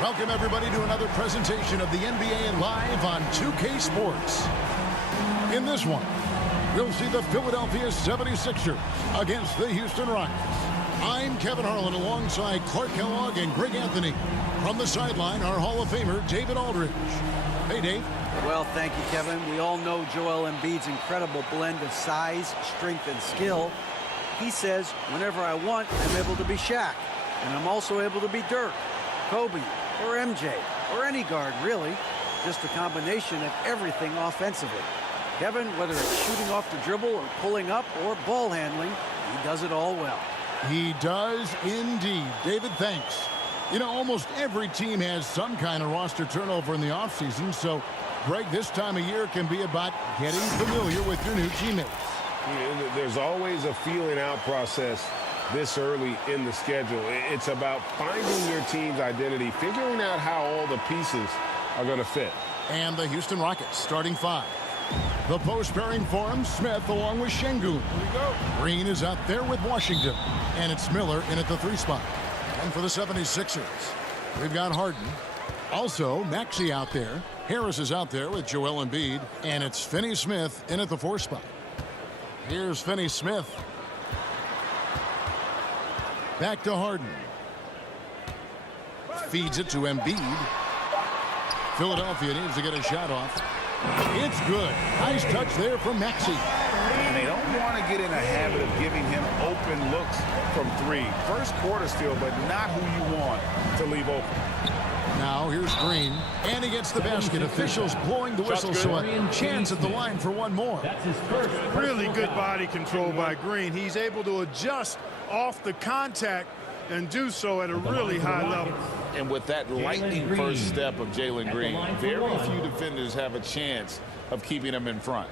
Welcome, everybody, to another presentation of the NBA live on 2K Sports. In this one, we'll see the Philadelphia 76ers against the Houston Rockets. I'm Kevin Harlan alongside Clark Kellogg and Greg Anthony. From the sideline, our Hall of Famer, David Aldridge. Hey, Dave. Well, thank you, Kevin. We all know Joel Embiid's incredible blend of size, strength, and skill. He says, whenever I want, I'm able to be Shaq. And I'm also able to be Dirk, Kobe, or MJ, or any guard, really. Just a combination of everything offensively. Kevin, whether it's shooting off the dribble or pulling up or ball handling, he does it all well. He does indeed. David, thanks. You know, almost every team has some kind of roster turnover in the offseason, so, Greg, this time of year can be about getting familiar with your new teammates. Yeah, there's always a feeling out process this early in the schedule. It's about finding your team's identity, figuring out how all the pieces are going to fit. And the Houston Rockets starting five. The post pairing for him, Smith along with Şengün. Green is out there with Washington. And it's Miller in at the 3 spot. And for the 76ers, we've got Harden. Also, Maxey out there. Harris is out there with Joel Embiid. And it's Finney-Smith in at the 4 spot. Here's Finney-Smith. Back to Harden. Feeds it to Embiid. Philadelphia needs to get a shot off. It's good. Nice touch there from Maxey. And they don't want to get in a habit of giving him open looks from 3. First quarter still, but not who you want to leave open. Now here's Green, and he gets the basket. Officials blowing the whistle, so a chance at the line for one more. Really good body control by Green. He's able to adjust off the contact and do so at a really high level. And with that lightning first step of Jalen Green, very few defenders have a chance of keeping him in front.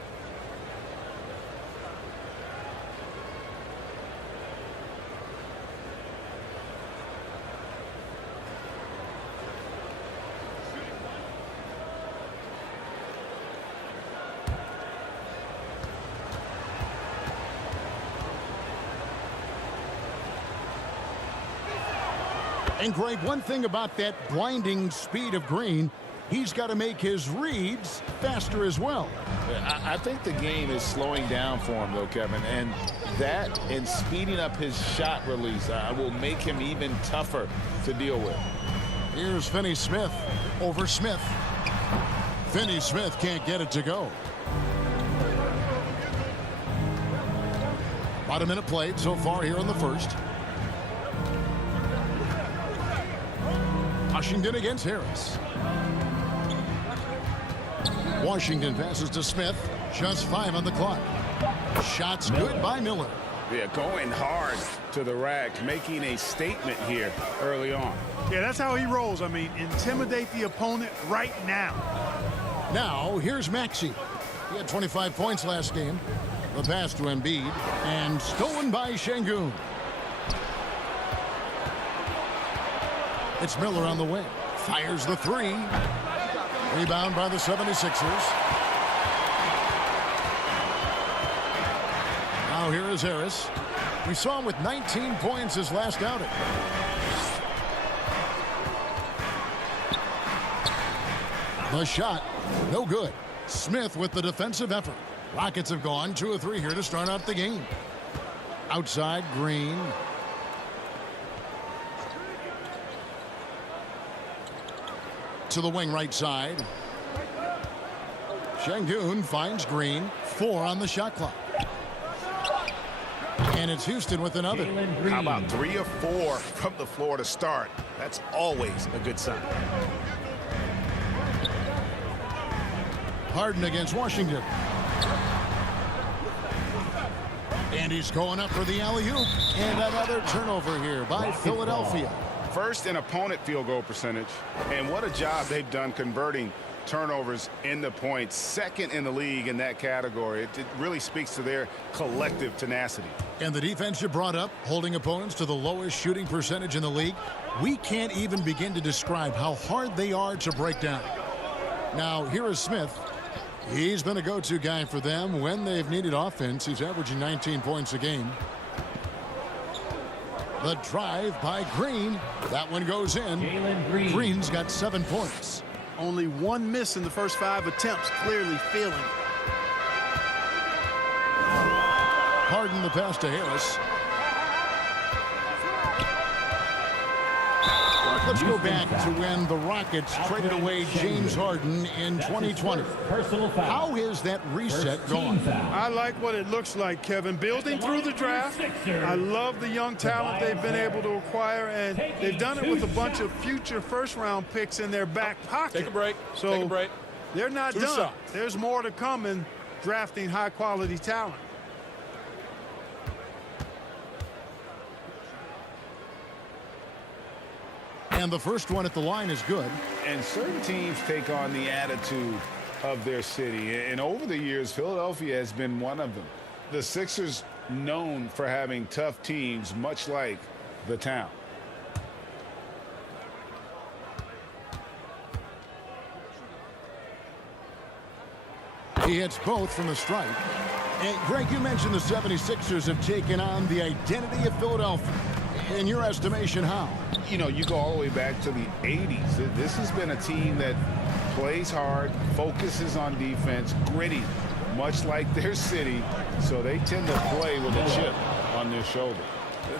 And, Greg, one thing about that blinding speed of Green, he's got to make his reads faster as well. I think the game is slowing down for him, though, Kevin. And that and speeding up his shot release will make him even tougher to deal with. Here's Finney-Smith over Smith. Finney-Smith can't get it to go. About a minute played so far here in the first. Washington against Harris. Washington passes to Smith. Just 5 on the clock. Shots good by Miller. Yeah, going hard to the rack, making a statement here early on. Yeah, that's how he rolls. I mean, intimidate the opponent right now. Now, here's Maxey. He had 25 points last game. The pass to Embiid. And stolen by Şengün. It's Miller on the wing. Fires the 3. Rebound by the 76ers. Now here is Harris. We saw him with 19 points his last outing. The shot, no good. Smith with the defensive effort. Rockets have gone 2 of 3 here to start out the game. Outside, Green. To the wing right side. Şengün finds Green. 4 on the shot clock. And it's Houston with another. How about 3 of 4 from the floor to start? That's always a good sign. Harden against Washington. And he's going up for the alley-oop. And another turnover here by Philadelphia. First in opponent field goal percentage, and what a job they've done converting turnovers into points. Second in the league in that category. It really speaks to their collective tenacity. And the defense you brought up, holding opponents to the lowest shooting percentage in the league, we can't even begin to describe how hard they are to break down. Now, here is Smith. He's been a go-to guy for them when they've needed offense. He's averaging 19 points a game. The drive by Green. That one goes in. Green's got 7 points. Only one miss in the first 5 attempts. Clearly feeling it. Harden the pass to Harris. Let's go back to when the Rockets traded away James Harden in 2020. How is that reset going? I like what it looks like, Kevin. Building through the draft. I love the young talent they've been able to acquire, and they've done it with a bunch of future first-round picks in their back pocket. Take a break. So Take a break. They're not Two done. shots. There's more to come in drafting high-quality talent. And the first one at the line is good. And certain teams take on the attitude of their city. And over the years, Philadelphia has been one of them. The Sixers known for having tough teams, much like the town. He hits both from the stripe. And Greg, you mentioned the 76ers have taken on the identity of Philadelphia. In your estimation, how? You know, you go all the way back to the 80s. This has been a team that plays hard, focuses on defense, gritty, much like their city. So they tend to play with a chip on their shoulder.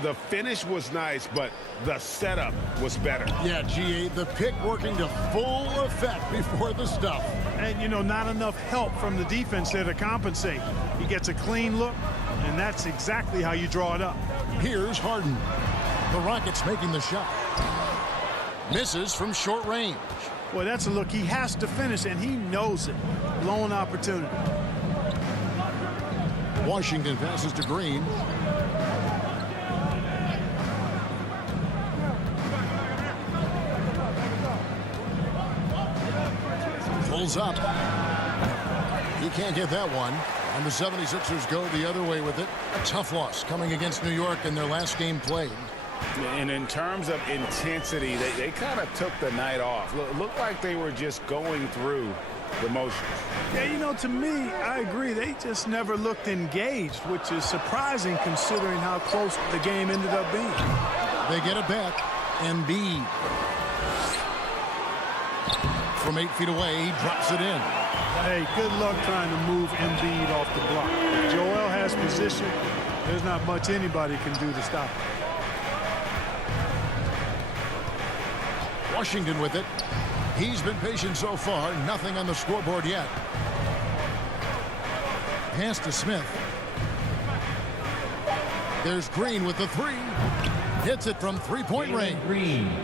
The finish was nice, but the setup was better. Yeah, GA, the pick working to full effect before the stuff. And, you know, not enough help from the defense there to compensate. He gets a clean look, and that's exactly how you draw it up. Here's Harden. The Rockets making the shot. Misses from short range. Boy, that's a look he has to finish, and he knows it. Lone opportunity. Washington passes to Green. Pulls up. He can't get that one. And the 76ers go the other way with it. A tough loss coming against New York in their last game played. And in terms of intensity, they kind of took the night off. Looked like they were just going through the motions. Yeah, you know, to me, I agree. They just never looked engaged, which is surprising considering how close the game ended up being. They get it back. Embiid. From 8 feet away, he drops it in. Hey, good luck trying to move Embiid off the block. If Joel has position, there's not much anybody can do to stop him. Washington with it. He's been patient so far. Nothing on the scoreboard yet. Pass to Smith. There's Green with the three. Hits it from three-point range.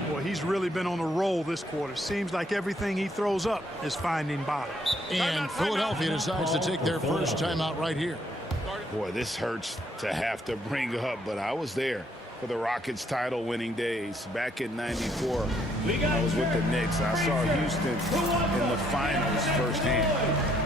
Boy, he's really been on a roll this quarter. Seems like everything he throws up is finding bottom. And Philadelphia decides to take their first timeout right here. Boy, this hurts to have to bring up, but I was there for the Rockets title-winning days back in '94. I was with the Knicks. I saw Houston in the finals firsthand.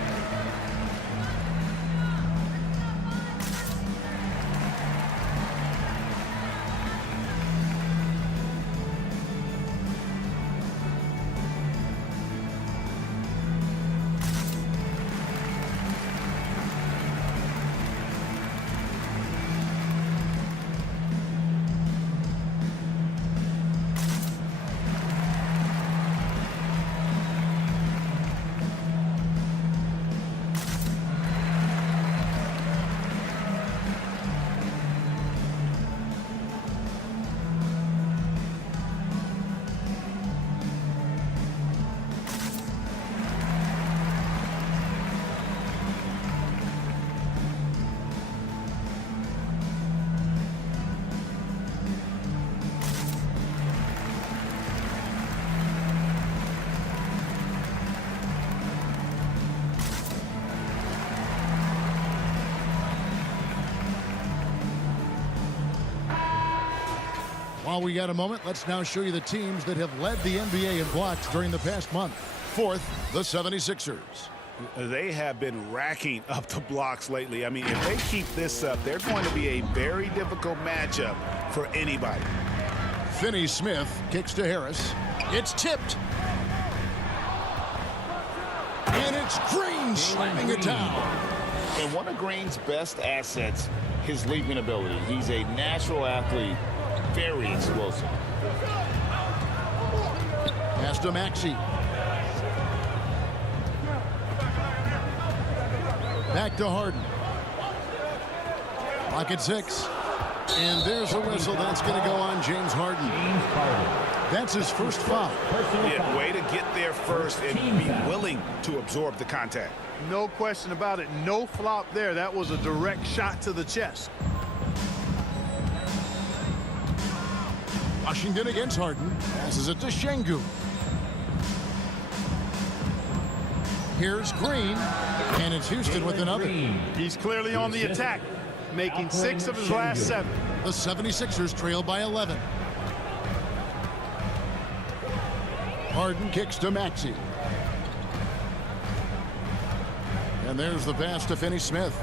While we got a moment, let's now show you the teams that have led the NBA in blocks during the past month. Fourth, the 76ers. They have been racking up the blocks lately. I mean, if they keep this up, they're going to be a very difficult matchup for anybody. Finney-Smith kicks to Harris. It's tipped. And it's Green slamming it down. And one of Green's best assets, his leaping ability. He's a natural athlete Very explosive. Pass to Maxey. Back to Harden. Clock at 6. And there's a whistle. That's going to go on James Harden. That's his first foul. Yeah, way to get there first and be willing to absorb the contact. No question about it. No flop there. That was a direct shot to the chest. Washington against Harden. Passes it to Şengün. Here's Green. And it's Houston with another. He's clearly on the attack, making 6 of his last 7. The 76ers trail by 11. Harden kicks to Maxey. And there's the pass to Finney-Smith.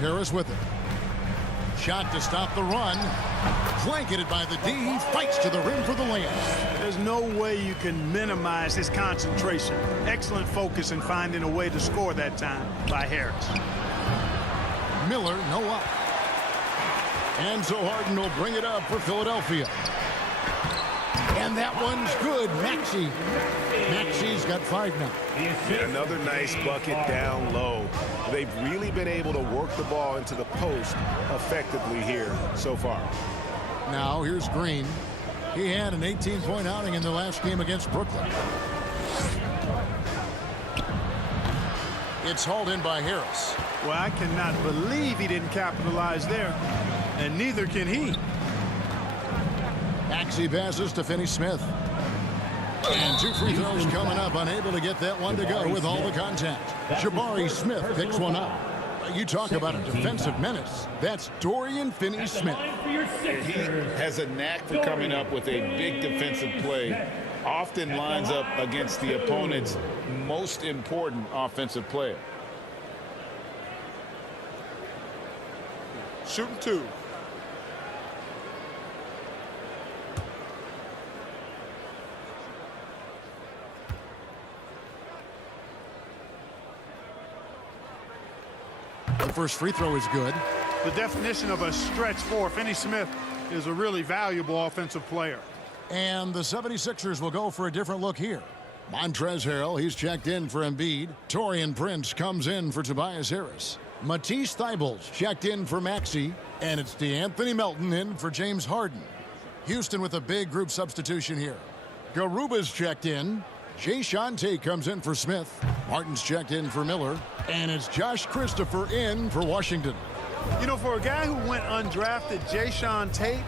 Harris with it. Shot to stop the run. Blanketed by the D. Fights to the rim for the layup. There's no way you can minimize his concentration. Excellent focus in finding a way to score that time by Harris. Miller, no up. And so Harden will bring it up for Philadelphia. And that one's good. Maxey. Maxey's got 5 now. Another nice bucket down low. They've really been able to work the ball into the post effectively here so far. Now here's Green. He had an 18-point outing in the last game against Brooklyn. It's hauled in by Harris. Well, I cannot believe he didn't capitalize there, and neither can he. Maxey passes to Finney-Smith. And 2 free throws coming up. Unable to get that one to go with all the contact. Jabari Smith picks one up. You talk about a defensive menace. That's Dorian Finney-Smith. He has a knack for coming up with a big defensive play. Often lines up against the opponent's most important offensive player. Shooting 2. The first free throw is good. The definition of a stretch 4. Finney-Smith is a really valuable offensive player. And the 76ers will go for a different look here. Montrezl Harrell, he's checked in for Embiid. Taurean Prince comes in for Tobias Harris. Matisse Thybulle's checked in for Maxey. And it's DeAnthony Melton in for James Harden. Houston with a big group substitution here. Garuba's checked in. Jae'Sean comes in for Smith. Martin's checked in for Miller. And it's Josh Christopher in for Washington. You know, for a guy who went undrafted, Jae'Sean Tate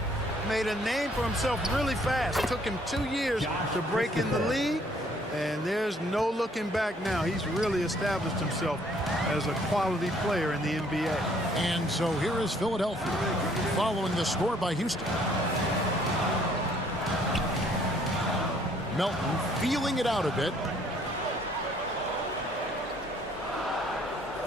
made a name for himself really fast. It took him 2 years to break in the league, and there's no looking back now. He's really established himself as a quality player in the NBA. And so here is Philadelphia following the score by Houston. Melton feeling it out a bit.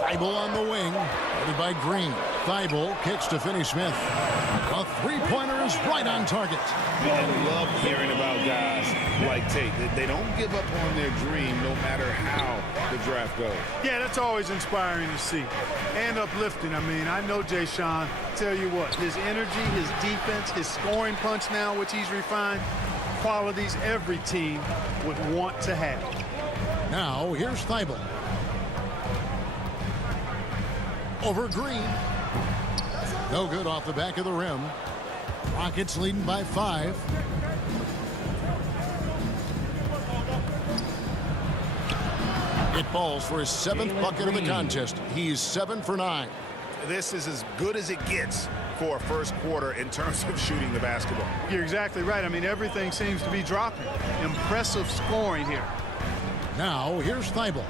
Thibault on the wing, headed by Green. Thibault kicks to Finney-Smith. A three-pointer is right on target. I love hearing about guys like Tate. They don't give up on their dream no matter how the draft goes. Yeah, that's always inspiring to see. And uplifting. I mean, I know Jae'Sean. Tell you what, his energy, his defense, his scoring punch now, which he's refined, qualities every team would want to have. Now, here's Thibault. Over Green. No good off the back of the rim. Rockets leading by 5. It falls for his 7th bucket of the contest. He's 7 for 9. This is as good as it gets for a first quarter in terms of shooting the basketball. You're exactly right. I mean, everything seems to be dropping. Impressive scoring here. Now, here's Thibault.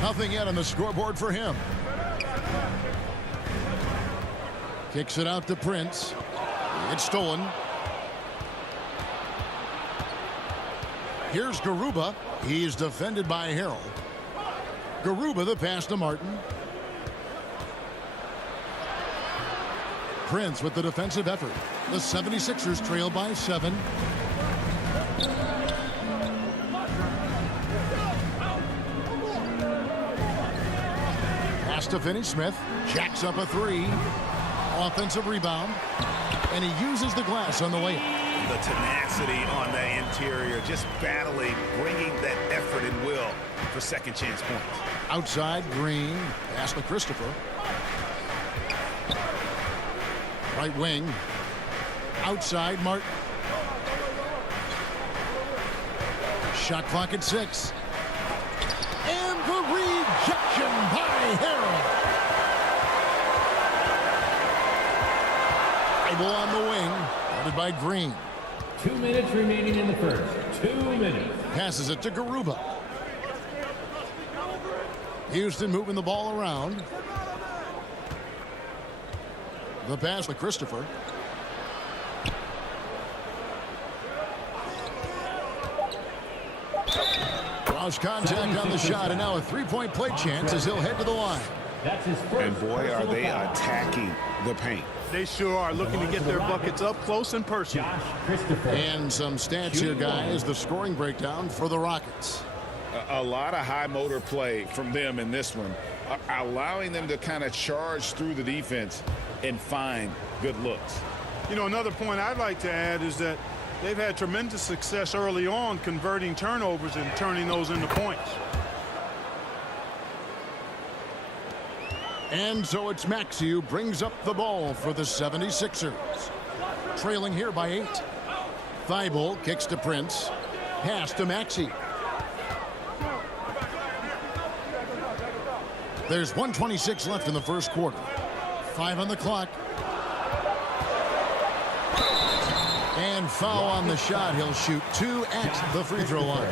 Nothing yet on the scoreboard for him. Kicks it out to Prince. It's stolen. Here's Garuba. He's defended by Harrell. Garuba the pass to Martin. Prince with the defensive effort. The 76ers trail by 7. Pass to Finney-Smith. Jacks up a 3. Offensive rebound. And he uses the glass on the way. The tenacity on the interior, just battling, bringing that effort and will for second chance points. Outside, Green. Pass to Christopher. Right wing. Outside, Martin. Shot clock at 6. And the rejection by Harrell. Bible on the wing. Guarded by Green. 2 minutes remaining in the first. 2 minutes. Passes it to Garuba. Houston moving the ball around. The pass to Christopher. Cross contact on the shot, and now a three-point play chance as he'll head to the line. That's his first. And boy, are they attacking the paint. They sure are, looking to get their buckets up close and personal. Josh Christopher. And some stats here, guys. The scoring breakdown for the Rockets. A lot of high motor play from them in this one, allowing them to kind of charge through the defense and find good looks. You know, another point I'd like to add is that they've had tremendous success early on converting turnovers and turning those into points. And so it's Maxey who brings up the ball for the 76ers. Trailing here by 8. Thibault kicks to Prince. Pass to Maxey. There's 1:26 left in the first quarter. 5 on the clock. And foul on the shot. He'll shoot 2 at the free throw line.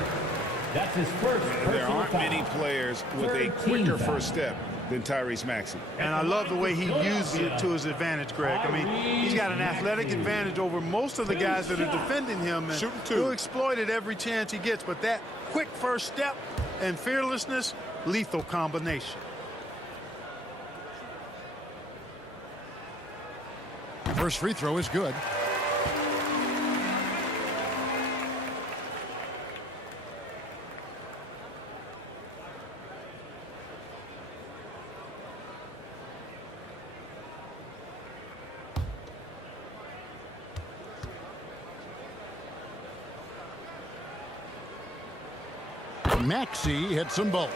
That's his first. There aren't many players with a quicker first step than Tyrese Maxey. And I love the way he uses it to his advantage, Greg. I mean, he's got an athletic advantage over most of the guys that are defending him, and he'll exploit it every chance he gets. But that quick first step and fearlessness, lethal combination. First free throw is good. Maxey hits them both.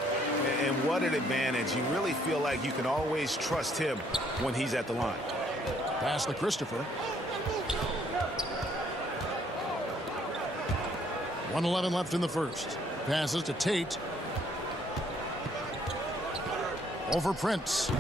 And what an advantage. You really feel like you can always trust him when he's at the line. Pass to Christopher. 1:11 left in the first. Passes to Tate. Over Prince.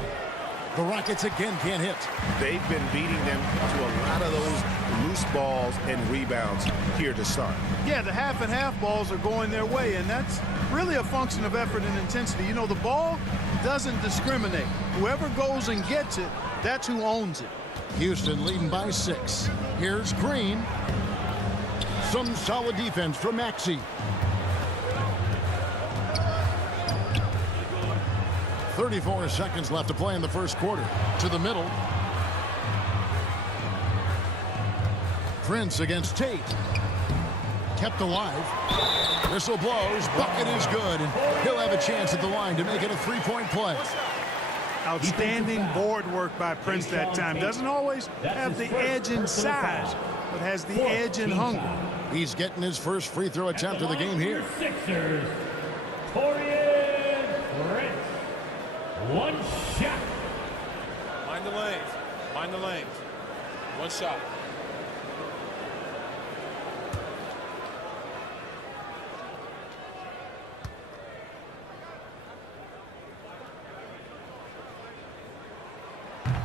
The Rockets again can't hit. They've been beating them to a lot of those loose balls and rebounds here to start. Yeah, the half and half balls are going their way, and that's really a function of effort and intensity. You know, the ball doesn't discriminate. Whoever goes and gets it, that's who owns it. Houston leading by 6. Here's Green. Some solid defense from Maxey. 34 seconds left to play in the first quarter. To the middle. Prince against Tate. Kept alive. Whistle blows. Bucket is good. And he'll have a chance at the line to make it a three-point play. Outstanding board work by Prince that time. Doesn't always have the edge in size, but has the edge in hunger. He's getting his first free throw attempt of the game here. Sixers. Torian Prince. One shot. Mind the lanes. Mind the lanes. One shot.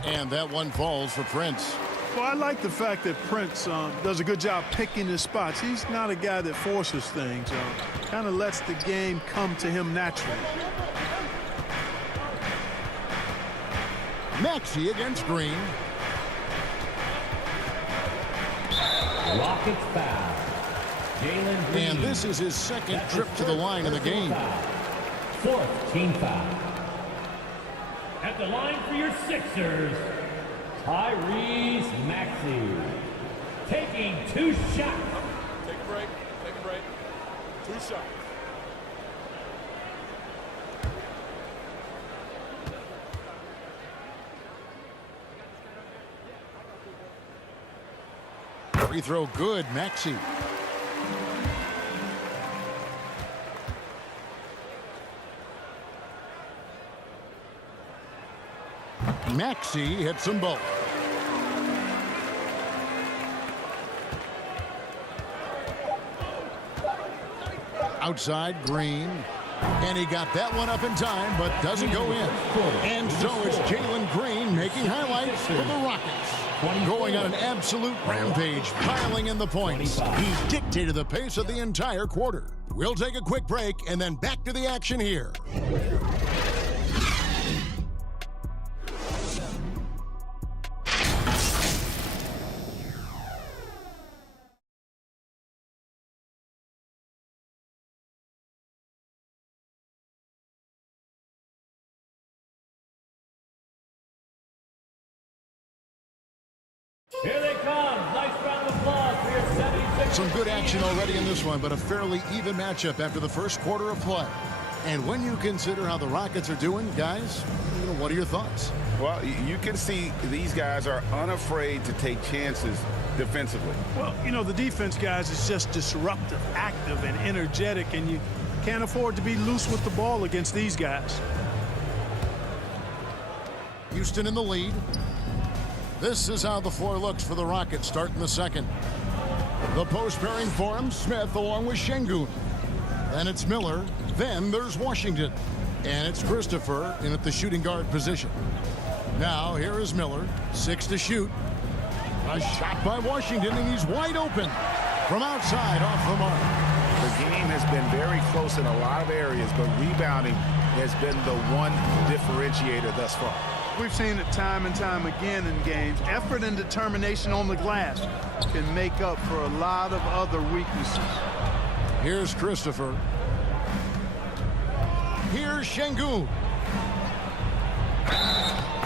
And that one falls for Prince. Well, I like the fact that Prince does a good job picking his spots. He's not a guy that forces things. Kind of lets the game come to him naturally. Maxey against Green. Rockets foul. Jalen Green. And this is his second trip to the line in the game. Fourth team foul. At the line for your Sixers, Tyrese Maxey. Taking 2 shots. Take a break. Take a break. 2 shots. Free throw good, Maxey. Maxey hits them both. Outside, Green. And he got that one up in time, but doesn't go in. And so it's Jalen Green making highlights for the Rockets. Going on an absolute rampage, piling in the points. He dictated the pace of the entire quarter. We'll take a quick break and then back to the action here. Here they come. Nice round of applause for your 76ers. Some good action already in this one, but a fairly even matchup after the first quarter of play. And when you consider how the Rockets are doing, guys, what are your thoughts? Well, you can see these guys are unafraid to take chances defensively. Well, the defense, guys, is just disruptive, active, and energetic, and you can't afford to be loose with the ball against these guys. Houston in the lead. This is how the floor looks for the Rockets starting the second. The post pairing for him, Smith along with Şengün. Then it's Miller. Then there's Washington. And it's Christopher in at the shooting guard position. Now here is Miller. 6 to shoot. A shot by Washington, and he's wide open from outside off the mark. The game has been very close in a lot of areas, but rebounding has been the one differentiator thus far. We've seen it time and time again in games. Effort and determination on the glass can make up for a lot of other weaknesses. Here's Christopher. Here's Şengün.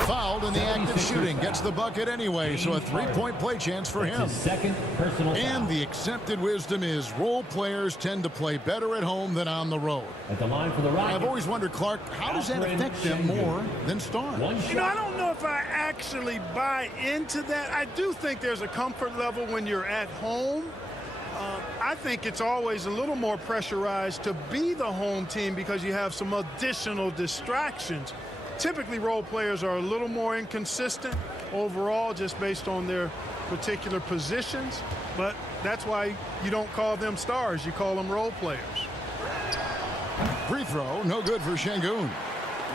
Fouled in the act of shooting. Gets the bucket anyway, so a three-point play chance for him. His second personal And foul. the accepted wisdom is role players tend to play better at home than on the road. At the line for the Rockets. I've always wondered, Clark, how does that affect them more than stars? One shot. I don't know if I actually buy into that. I do think there's a comfort level when you're at home. I think it's always a little more pressurized to be the home team because you have some additional distractions. Typically, role players are a little more inconsistent overall just based on their particular positions, but that's why you don't call them stars. You call them role players. Free throw, no good for Şengün.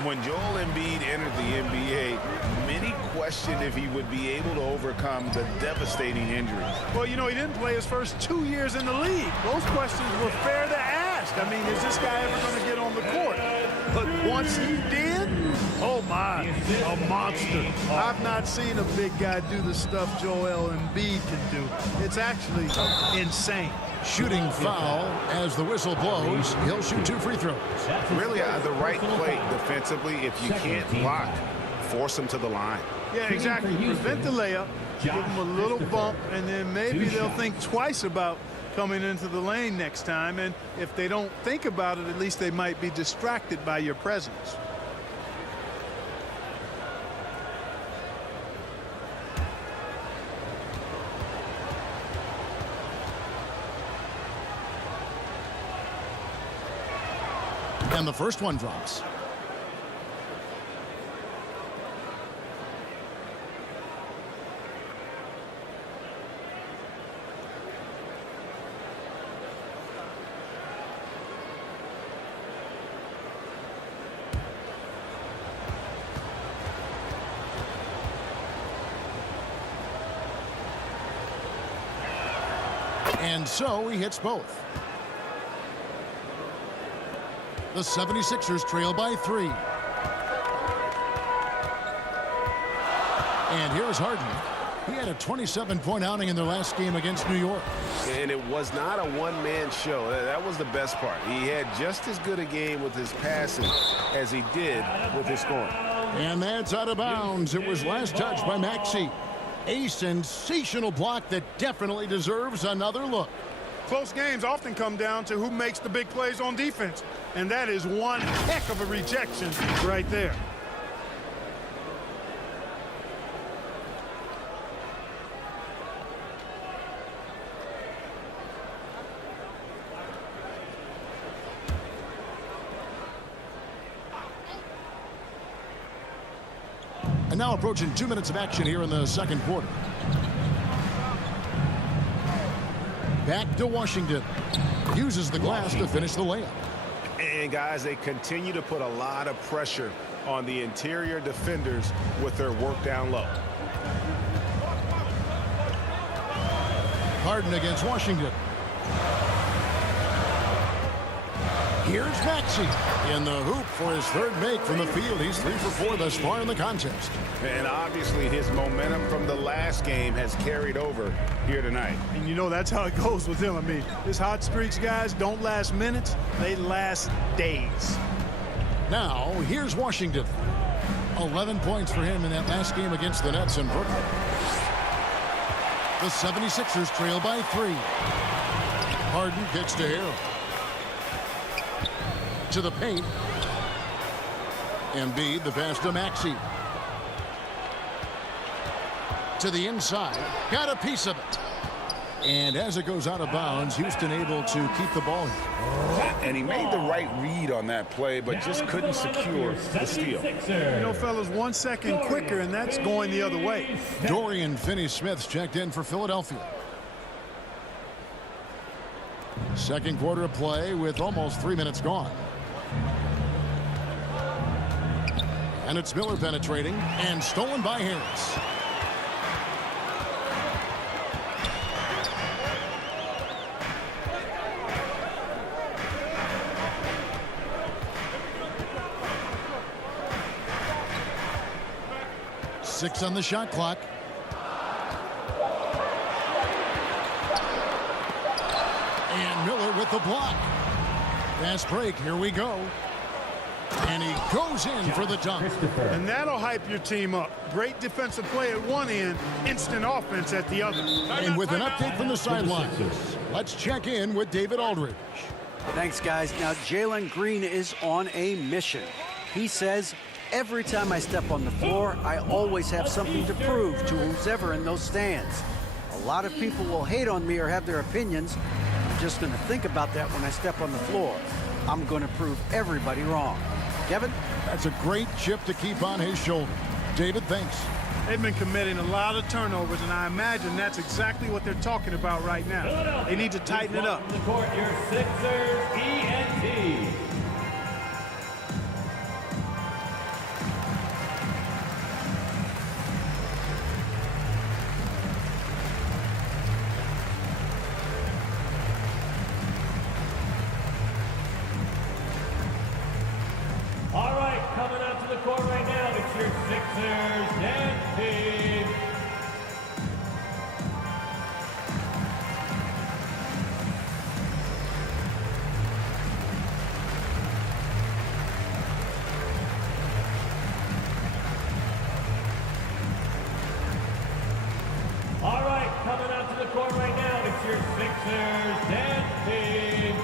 When Joel Embiid entered the NBA, many questioned if he would be able to overcome the devastating injuries. Well, he didn't play his first 2 years in the league. Those questions were fair to ask. I mean, is this guy ever going to get on the court? But once he did, oh my, a monster. I've not seen a big guy do the stuff Joel Embiid can do. It's actually insane. Shooting foul as the whistle blows. He'll shoot 2 free throws. Really, the right play defensively. If you can't block, force him to the line. Yeah, exactly. Prevent the layup, give him a little bump, and then maybe they'll think twice about coming into the lane next time. And if they don't think about it, at least they might be distracted by your presence. And the first one drops. And so he hits both. The 76ers trail by 3. And here's Harden. He had a 27-point outing in their last game against New York. And it was not a one-man show. That was the best part. He had just as good a game with his passing as he did with his scoring. And that's out of bounds. It was last touched by Maxey. A sensational block that definitely deserves another look. Close games often come down to who makes the big plays on defense. And that is one heck of a rejection right there. now approaching 2 minutes of action here in the second quarter. Back to Washington. Uses the glass to finish the layup. And guys, they continue to put a lot of pressure on the interior defenders with their work down low. Harden against Washington. Here's Maxey in the hoop for his third make from the field. He's 3 for 4 thus far in the contest. And obviously his momentum from the last game has carried over here tonight. And you know that's how it goes with him. I mean, his hot streaks, guys, don't last minutes. They last days. Now, here's Washington. 11 points for him in that last game against the Nets in Brooklyn. The 76ers trail by 3. Harden kicks to Harrell. To the paint. Embiid, the pass to Maxey. To the inside. Got a piece of it. And as it goes out of bounds, Houston able to keep the ball here. And he made the right read on that play, but just couldn't secure the steal. You know, fellas, 1 second quicker, and that's going the other way. Dorian Finney-Smith's checked in for Philadelphia. Second quarter of play with almost 3 minutes gone. And it's Miller penetrating and stolen by Harris. Six on the shot clock. And Miller with the block. Fast break. Here we go. And he goes in for the dunk. And that'll hype your team up. Great defensive play at one end, instant offense at the other. And with an update from the sidelines, let's check in with David Aldridge. Thanks, guys. Now, Jalen Green is on a mission. He says, every time I step on the floor, I always have something to prove to who's ever in those stands. A lot of people will hate on me or have their opinions. I'm just going to think about that when I step on the floor. I'm going to prove everybody wrong. Kevin? That's a great chip to keep on his shoulder. David, thanks. They've been committing a lot of turnovers, and I imagine that's exactly what they're talking about right now. They need to tighten it up. The court, your Sixers ENT. All right, coming out to the court right now, it's your Sixers dance team. All right, coming out to the court right now, it's your Sixers dance team.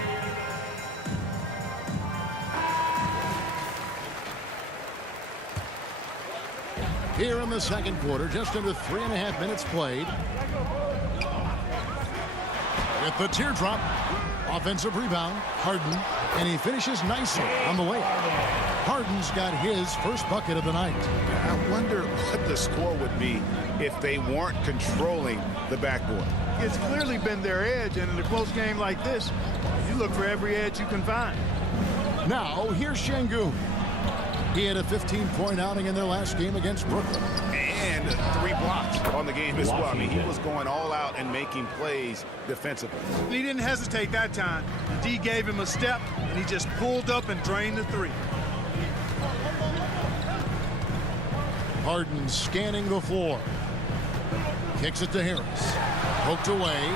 Here in the second quarter, just under 3.5 minutes played. With the teardrop, offensive rebound, Harden, and he finishes nicely on the layup. Harden's got his first bucket of the night. I wonder what the score would be if they weren't controlling the backboard. It's clearly been their edge, and in a close game like this, you look for every edge you can find. Now, here's Şengün. He had a 15-point outing in their last game against Brooklyn. And 3 blocks on the game as well. I mean, he was going all out and making plays defensively. He didn't hesitate that time. D gave him a step, and he just pulled up and drained the 3. Harden scanning the floor. Kicks it to Harris. Poked away.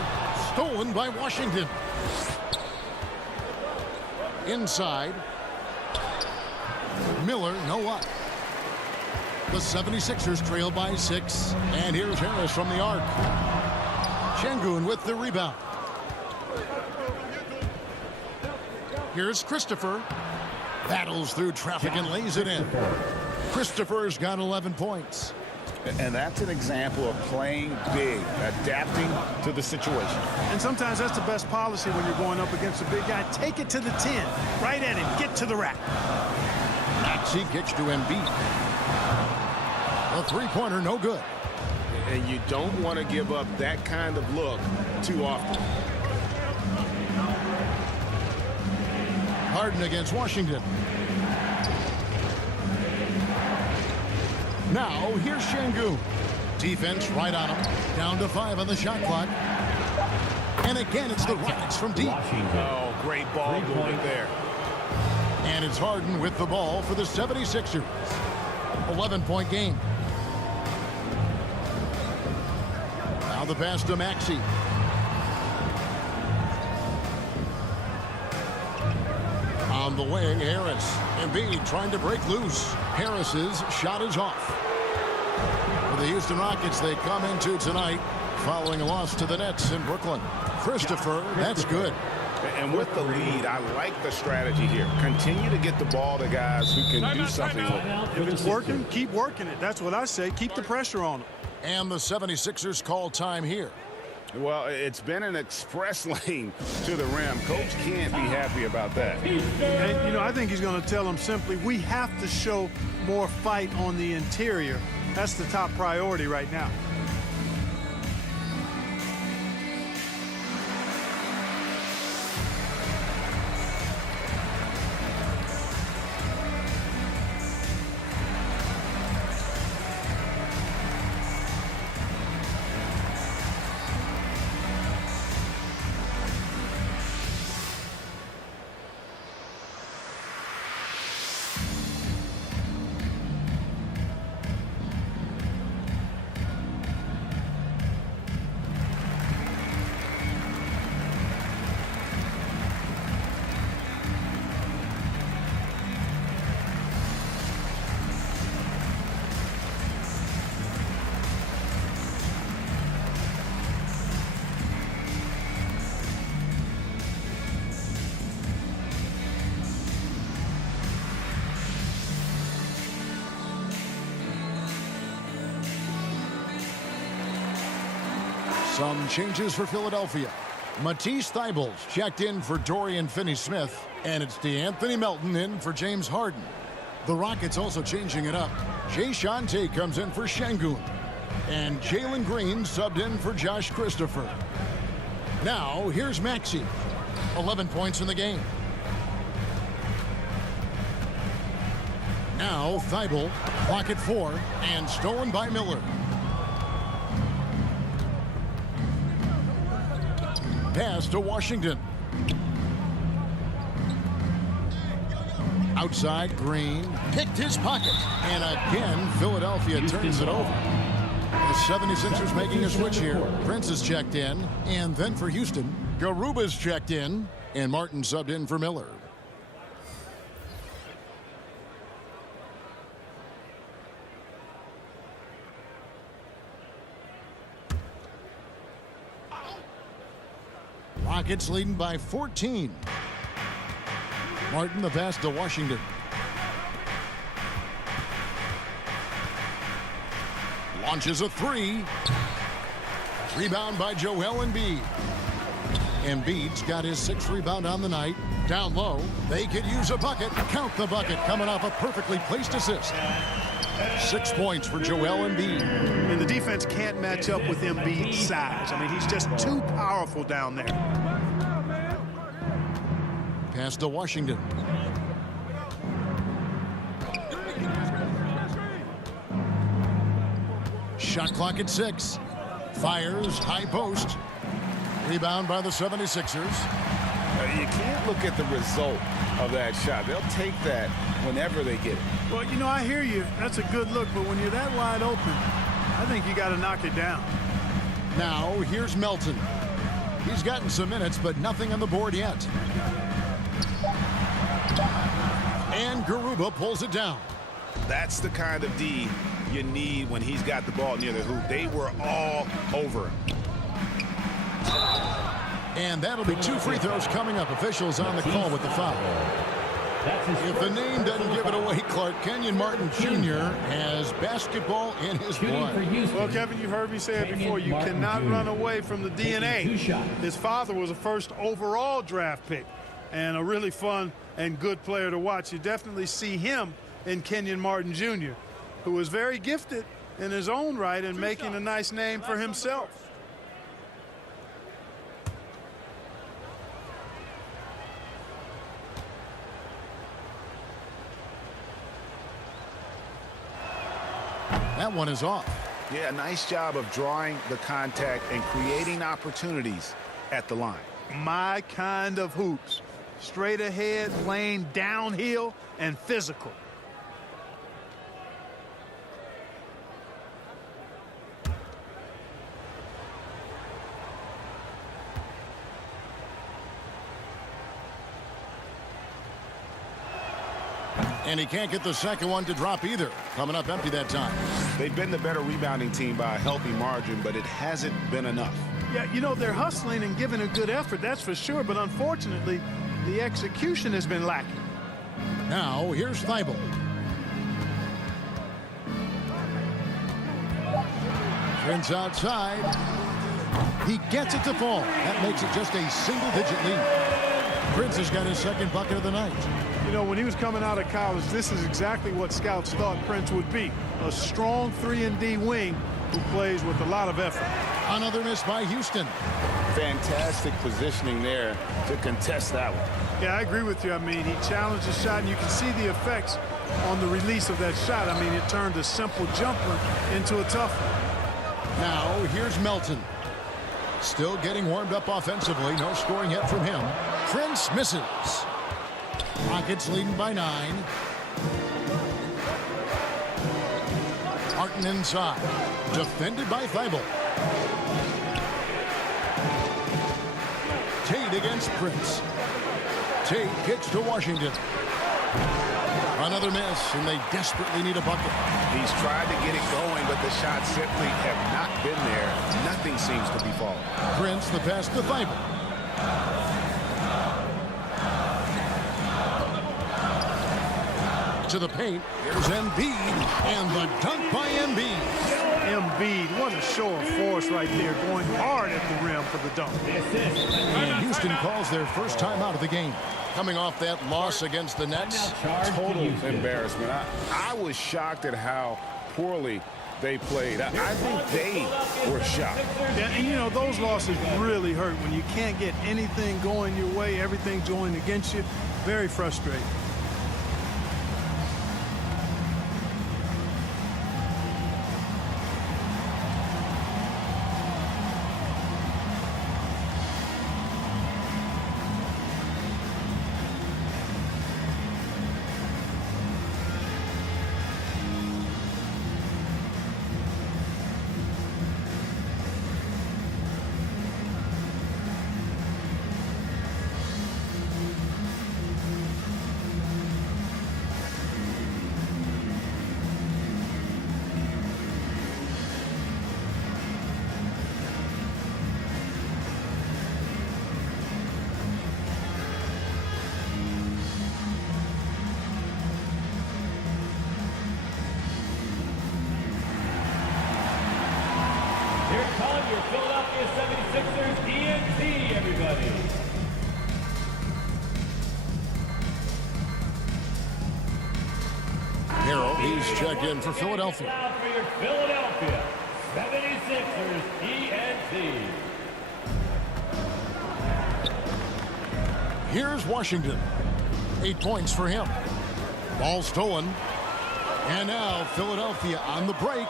Stolen by Washington. Inside. Miller, no luck. The 76ers trail by 6. And here's Harris from the arc. Şengün with the rebound. Here's Christopher. Battles through traffic and lays it in. Christopher's got 11 points. And that's an example of playing big, adapting to the situation. And sometimes that's the best policy when you're going up against a big guy. Take it to the 10. Right at him. Get to the rack. Maxey kicks to Embiid. The three-pointer, no good. And you don't want to give up that kind of look too often. Harden against Washington. Now, here's Şengün. Defense right on him. Down to 5 on the shot clock. And again, it's the Rockets from deep. Oh, great ball movement there. And it's Harden with the ball for the 76ers. 11-point game. Now the pass to Maxey. On the wing, Harris. Embiid trying to break loose. Harris's shot is off. For the Houston Rockets, they come into tonight following a loss to the Nets in Brooklyn. Christopher, that's good. And with the lead, I like the strategy here. Continue to get the ball to guys who can do something with it. If it's working, keep working it. That's what I say. Keep the pressure on them. And the 76ers call time here. Well, it's been an express lane to the rim. Coach can't be happy about that. And, you know, I think he's going to tell them simply, we have to show more fight on the interior. That's the top priority right now. Some changes for Philadelphia. Matisse Thybulle checked in for Dorian Finney-Smith, and it's DeAnthony Melton in for James Harden. The Rockets also changing it up. Jae'Sean comes in for Şengün, and Jalen Green subbed in for Josh Christopher. Now, here's Maxey. 11 points in the game. Now, Thybulle, clock at 4, and stolen by Miller. Pass to Washington. Outside, Green picked his pocket. And again, Philadelphia turns it over. The 76ers making a switch here. Prince is checked in. And then for Houston, Garuba's checked in. And Martin subbed in for Miller. Rockets leading by 14. Martin the pass to Washington. Launches a 3. Rebound by Joel Embiid. Embiid's got his 6th rebound on the night. Down low, they could use a bucket. Count the bucket coming off a perfectly placed assist. 6 points for Joel Embiid. And the defense can't match up with Embiid's size. I mean, he's just too powerful down there. Pass to Washington. Shot clock at 6. Fires, high post. Rebound by the 76ers. You can't look at the result of that shot. They'll take that whenever they get it. Well, you know, I hear you. That's a good look, but when you're that wide open, I think you got to knock it down. Now, here's Melton. He's gotten some minutes, but nothing on the board yet. And Garuba pulls it down. That's the kind of D you need when he's got the ball near the hoop. They were all over him. And that'll be 2 free throws coming up. Officials on the call with the foul. If the name doesn't give it away, Clark, Kenyon Martin Jr. has basketball in his blood. Well, Kevin, you've heard me say it before. You cannot run away from the DNA. His father was a first overall draft pick and a really fun and good player to watch. You definitely see him in Kenyon Martin Jr., who was very gifted, in his own right and making a nice name for himself. That one is off. Yeah, nice job of drawing the contact and creating opportunities at the line. My kind of hoops. Straight ahead, lane downhill, and physical. And he can't get the second one to drop either. Coming up empty that time. They've been the better rebounding team by a healthy margin, but it hasn't been enough. Yeah, you know, they're hustling and giving a good effort, that's for sure, but unfortunately, the execution has been lacking. Now, here's Thibault. Prince outside. He gets it to fall. That makes it just a single-digit lead. Prince has got his second bucket of the night. You know, when he was coming out of college, this is exactly what scouts thought Prince would be. A strong 3-and-D wing who plays with a lot of effort. Another miss by Houston. Fantastic positioning there to contest that one. Yeah, I agree with you. I mean, he challenged the shot, and you can see the effects on the release of that shot. I mean, it turned a simple jumper into a tough one. Now, here's Melton. Still getting warmed up offensively. No scoring yet from him. Prince misses. Rockets leading by 9. Martin inside. Defended by Thibault. Tate against Prince. Tate kicks to Washington. Another miss, and they desperately need a bucket. He's tried to get it going, but the shots simply have not been there. Nothing seems to be falling. Prince, the pass to Thibault. To the paint. Here's Embiid, and the dunk by Embiid. Embiid, what a show of force right there, going hard at the rim for the dunk. And Houston calls their first time out of the game. Coming off that loss against the Nets. Total embarrassment. I was shocked at how poorly they played. I think they were shocked. Yeah, and you know, those losses really hurt when you can't get anything going your way, everything's going against you. Very frustrating. Your Philadelphia 76ers DNT, everybody. Harrell, he's checked in for Philadelphia. Now for your Philadelphia 76ers DNT. Here's Washington. 8 points for him. Ball stolen. And now Philadelphia on the break.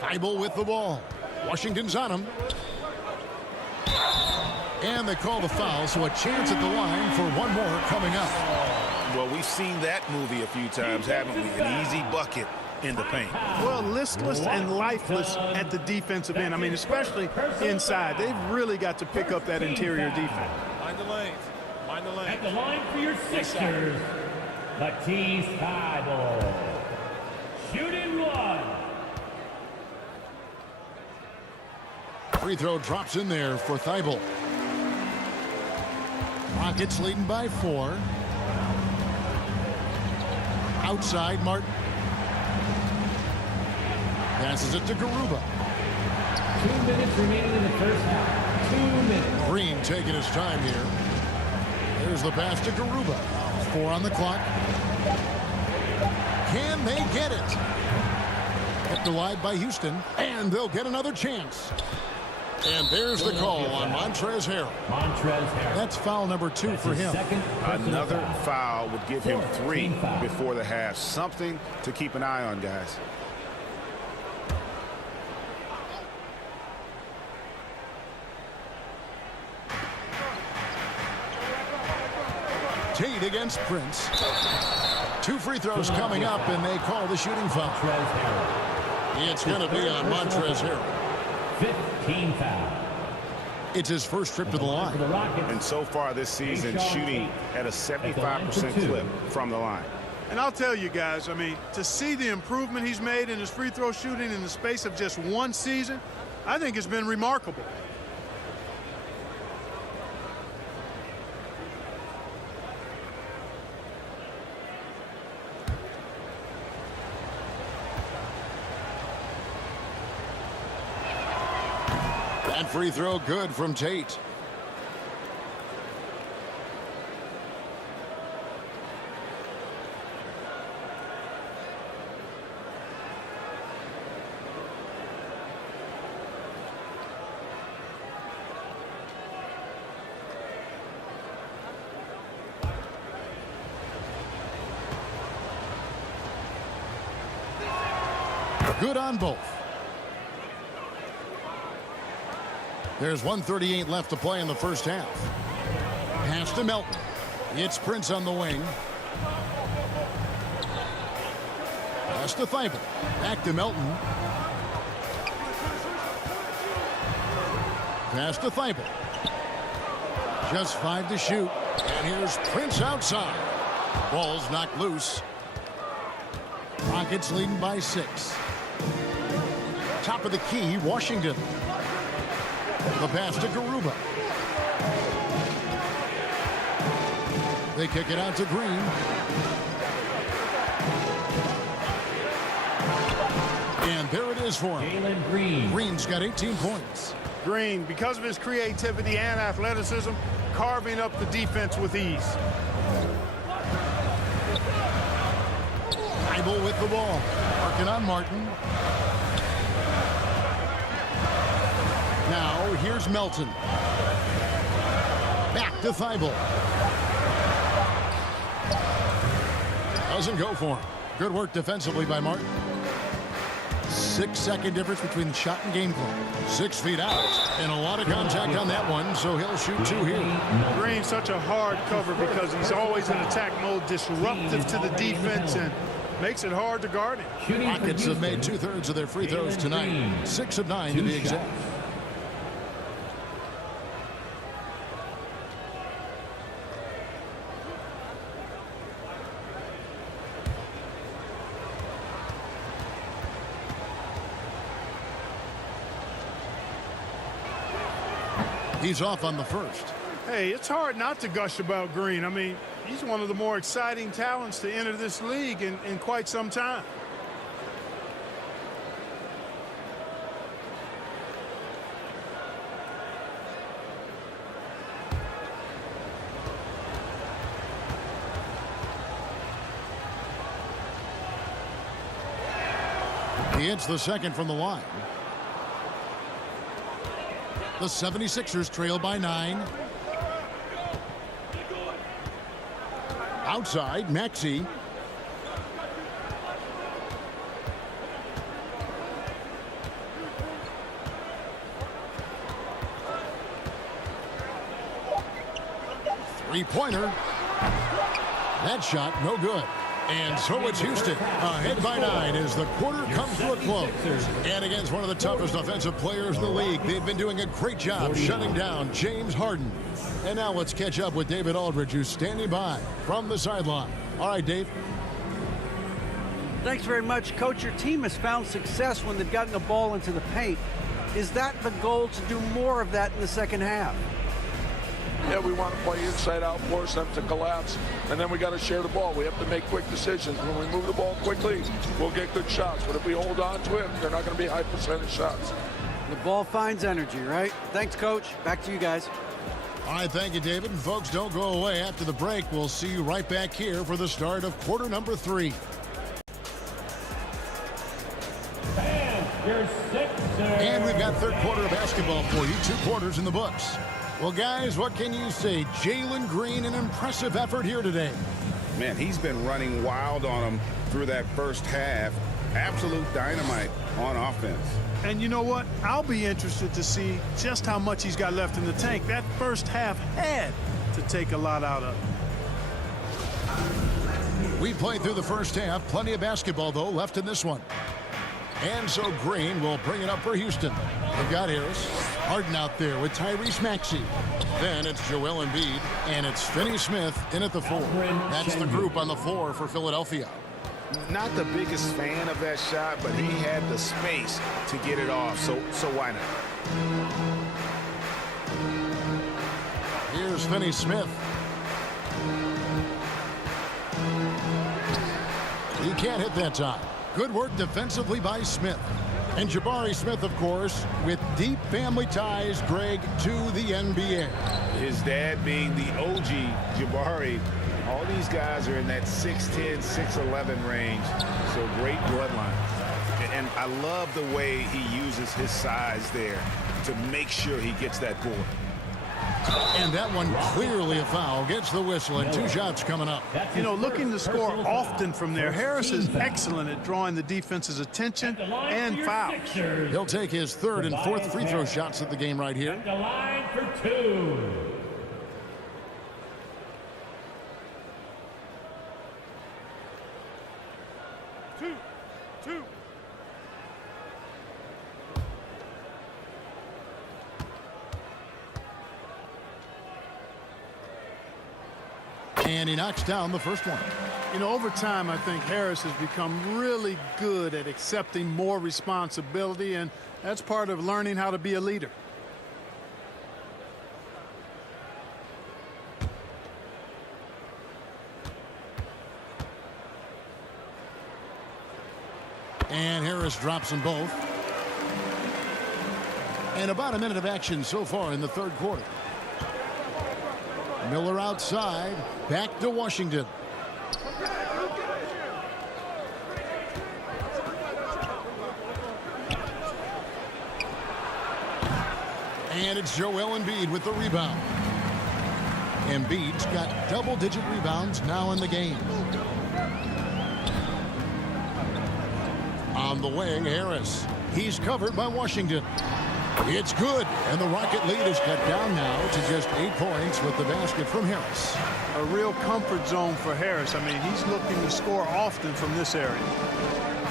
Thibault with the ball. Washington's on him. And they call the foul, so a chance at the line for one more coming up. Well, we've seen that movie a few times, haven't we? An easy bucket in the paint. Well, listless and lifeless at the defensive end. I mean, especially inside. They've really got to pick up that interior defense. Mind the lanes. Mind the lanes. At the line for your Sixers, Matisse Thybulle. Shooting one. Free throw drops in there for Thibault. Rockets leading by 4. Outside, Martin. Passes it to Garuba. 2 minutes remaining in the first half. 2 minutes. Green taking his time here. There's the pass to Garuba. 4 on the clock. Can they get it? Kept alive by Houston, and they'll get another chance. And there's the call on Montrezl Harrell. That's foul number 2 for him. Another foul would give him 3 before the half. Something to keep an eye on, guys. Tate against Prince. 2 free throws coming up, and they call the shooting foul. It's going to be on Montrezl Harrell. 15 foul. It's his first trip to the line. And so far this season, shooting at a 75% clip from the line. And I'll tell you guys, I mean, to see the improvement he's made in his free throw shooting in the space of just 1 season, I think it's been remarkable. That free throw good from Tate. Good on both. There's 1:38 left to play in the first half. Pass to Melton. It's Prince on the wing. Pass to Thibault. Back to Melton. Pass to Thibault. Just 5 to shoot. And here's Prince outside. Ball's knocked loose. Rockets leading by 6. Top of the key, Washington. The pass to Garuba. They kick it out to Green. And there it is for him. Jalen Green. Green's got 18 points. Green, because of his creativity and athleticism, carving up the defense with ease. Thibault with the ball. Working on Martin. Now, here's Melton. Back to Thibault. Doesn't go for him. Good work defensively by Martin. 6-second difference between the shot and game clock. 6 feet out. And a lot of contact on that one, so he'll shoot 2 here. Green's such a hard cover because he's always in attack mode, disruptive to the defense, and makes it hard to guard him. Rockets have made 2/3 of their free throws tonight. 6 of 9 to be exact. He's off on the first. Hey, it's hard not to gush about Green. I mean, he's one of the more exciting talents to enter this league in quite some time. He hits the second from the line. The 76ers trail by 9. Outside, Maxey. Three-pointer. That shot, no good. And so it's Houston ahead by 9 as the quarter comes to a close. And against one of the toughest offensive players in the league, they've been doing a great job shutting down James Harden. And now let's catch up with David Aldridge, who's standing by from the sideline. All right, Dave. Thanks very much, Coach. Your team has found success when they've gotten the ball into the paint. Is that the goal, to do more of that in the second half? Yeah, we want to play inside out, force them to collapse, and then we got to share the ball. We have to make quick decisions. When we move the ball quickly, we'll get good shots. But if we hold on to it, they're not going to be high percentage shots. The ball finds energy, right? Thanks, Coach. Back to you guys. All right, thank you, David. And folks, don't go away. After the break, we'll see you right back here for the start of quarter number 3. your Sixers. And we've got third quarter of basketball for you. 2 quarters in the books. Well, guys, what can you say? Jalen Green, an impressive effort here today. Man, he's been running wild on him through that first half. Absolute dynamite on offense. And you know what? I'll be interested to see just how much he's got left in the tank. That first half had to take a lot out of it. We played through the first half. Plenty of basketball, though, left in this one. And so Green will bring it up for Houston. They've got Harris. Harden out there with Tyrese Maxey. Then it's Joel Embiid, and it's Finney-Smith in at the 4. That's the group on the floor for Philadelphia. Not the biggest fan of that shot, but he had the space to get it off, so why not? Here's Finney-Smith. He can't hit that time. Good work defensively by Smith. And Jabari Smith, of course, with deep family ties, Greg, to the NBA. His dad being the OG Jabari. All these guys are in that 6'10", 6'11" range, so great bloodline. And I love the way he uses his size there to make sure he gets that board. And that one clearly a foul. Gets the whistle, and 2 shots coming up. You know, looking to score often from there. Harris is excellent at drawing the defense's attention and fouls. He'll take his 3rd and 4th free throw shots of the game right here. At the line for 2. And he knocks down the first one. You know, over time, I think Harris has become really good at accepting more responsibility, and that's part of learning how to be a leader. And Harris drops them both. And about a minute of action so far in the 3rd quarter. Miller outside, back to Washington. And it's Joel Embiid with the rebound. Embiid's got double-digit rebounds now in the game. On the way, Harris. He's covered by Washington. It's good, and the Rocket lead is cut down now to just 8 points with the basket from Harris. A real comfort zone for Harris. I mean, he's looking to score often from this area.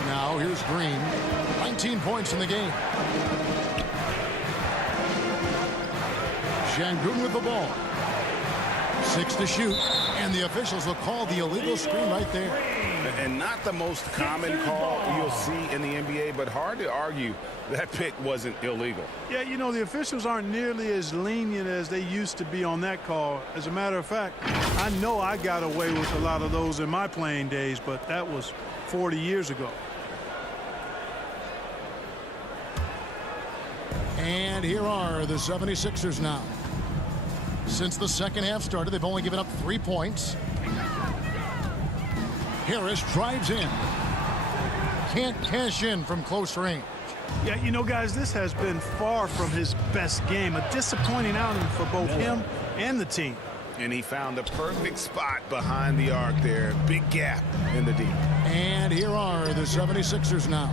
Now here's Green. 19 points in the game. Şengün with the ball. 6 to shoot, and the officials will call the illegal screen right there. And not the most common call you'll see in the NBA, but hard to argue that pick wasn't illegal. Yeah, you know, the officials aren't nearly as lenient as they used to be on that call. As a matter of fact, I know I got away with a lot of those in my playing days, but that was 40 years ago. And here are the 76ers now. Since the second half started, they've only given up 3 points. Harris drives in. Can't cash in from close range. Yeah, you know, guys, this has been far from his best game. A disappointing outing for both him and the team. And he found the perfect spot behind the arc there. Big gap in the D. And here are the 76ers now.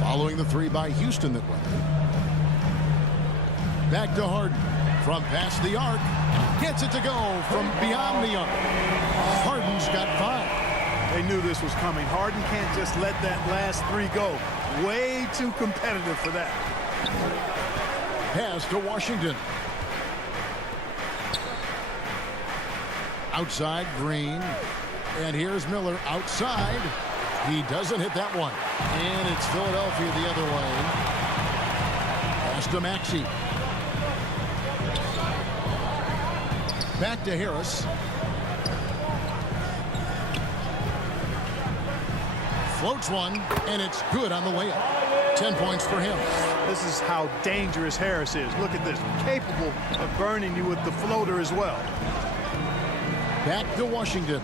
Following the 3 by Houston that went. Back to Harden. From past the arc. Gets it to go from beyond the arc. Harden's got 5. They knew this was coming. Harden can't just let that last 3 go. Way too competitive for that. Pass to Washington. Outside, Green. And here's Miller outside. He doesn't hit that one. And it's Philadelphia the other way. Pass to Maxey. Back to Harris. Floats one, and it's good on the way up. 10 points for him. This is how dangerous Harris is. Look at this. Capable of burning you with the floater as well. Back to Washington.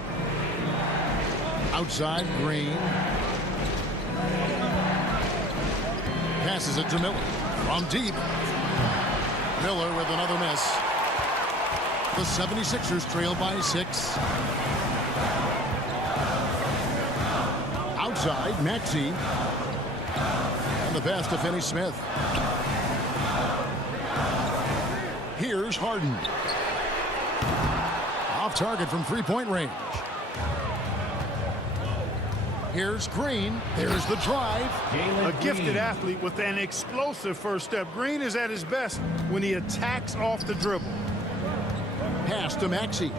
Outside, Green. Passes it to Miller. From deep. Miller with another miss. The 76ers trail by 6. Outside, Maxey. And the pass to Finney-Smith. Here's Harden. Off target from three-point range. Here's Green. There's the drive. A gifted athlete with an explosive first step. Green is at his best when he attacks off the dribble. Pass to Maxey.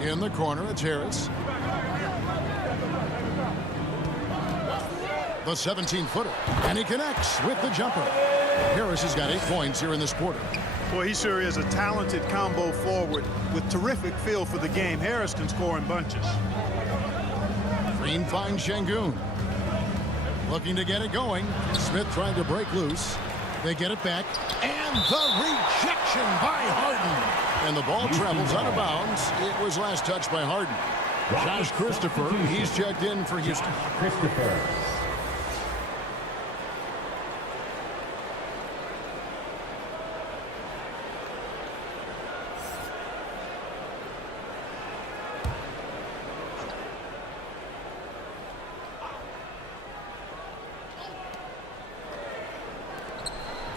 In the corner, it's Harris. The 17-footer. And he connects with the jumper. Harris has got 8 points here in this quarter. Boy, he sure is a talented combo forward with terrific feel for the game. Harris can score in bunches. Green finds Şengün. Looking to get it going. Smith trying to break loose. They get it back. And the rejection by Harden. And the ball travels out of bounds. It was last touched by Harden. Josh Christopher, he's checked in for Houston. Christopher.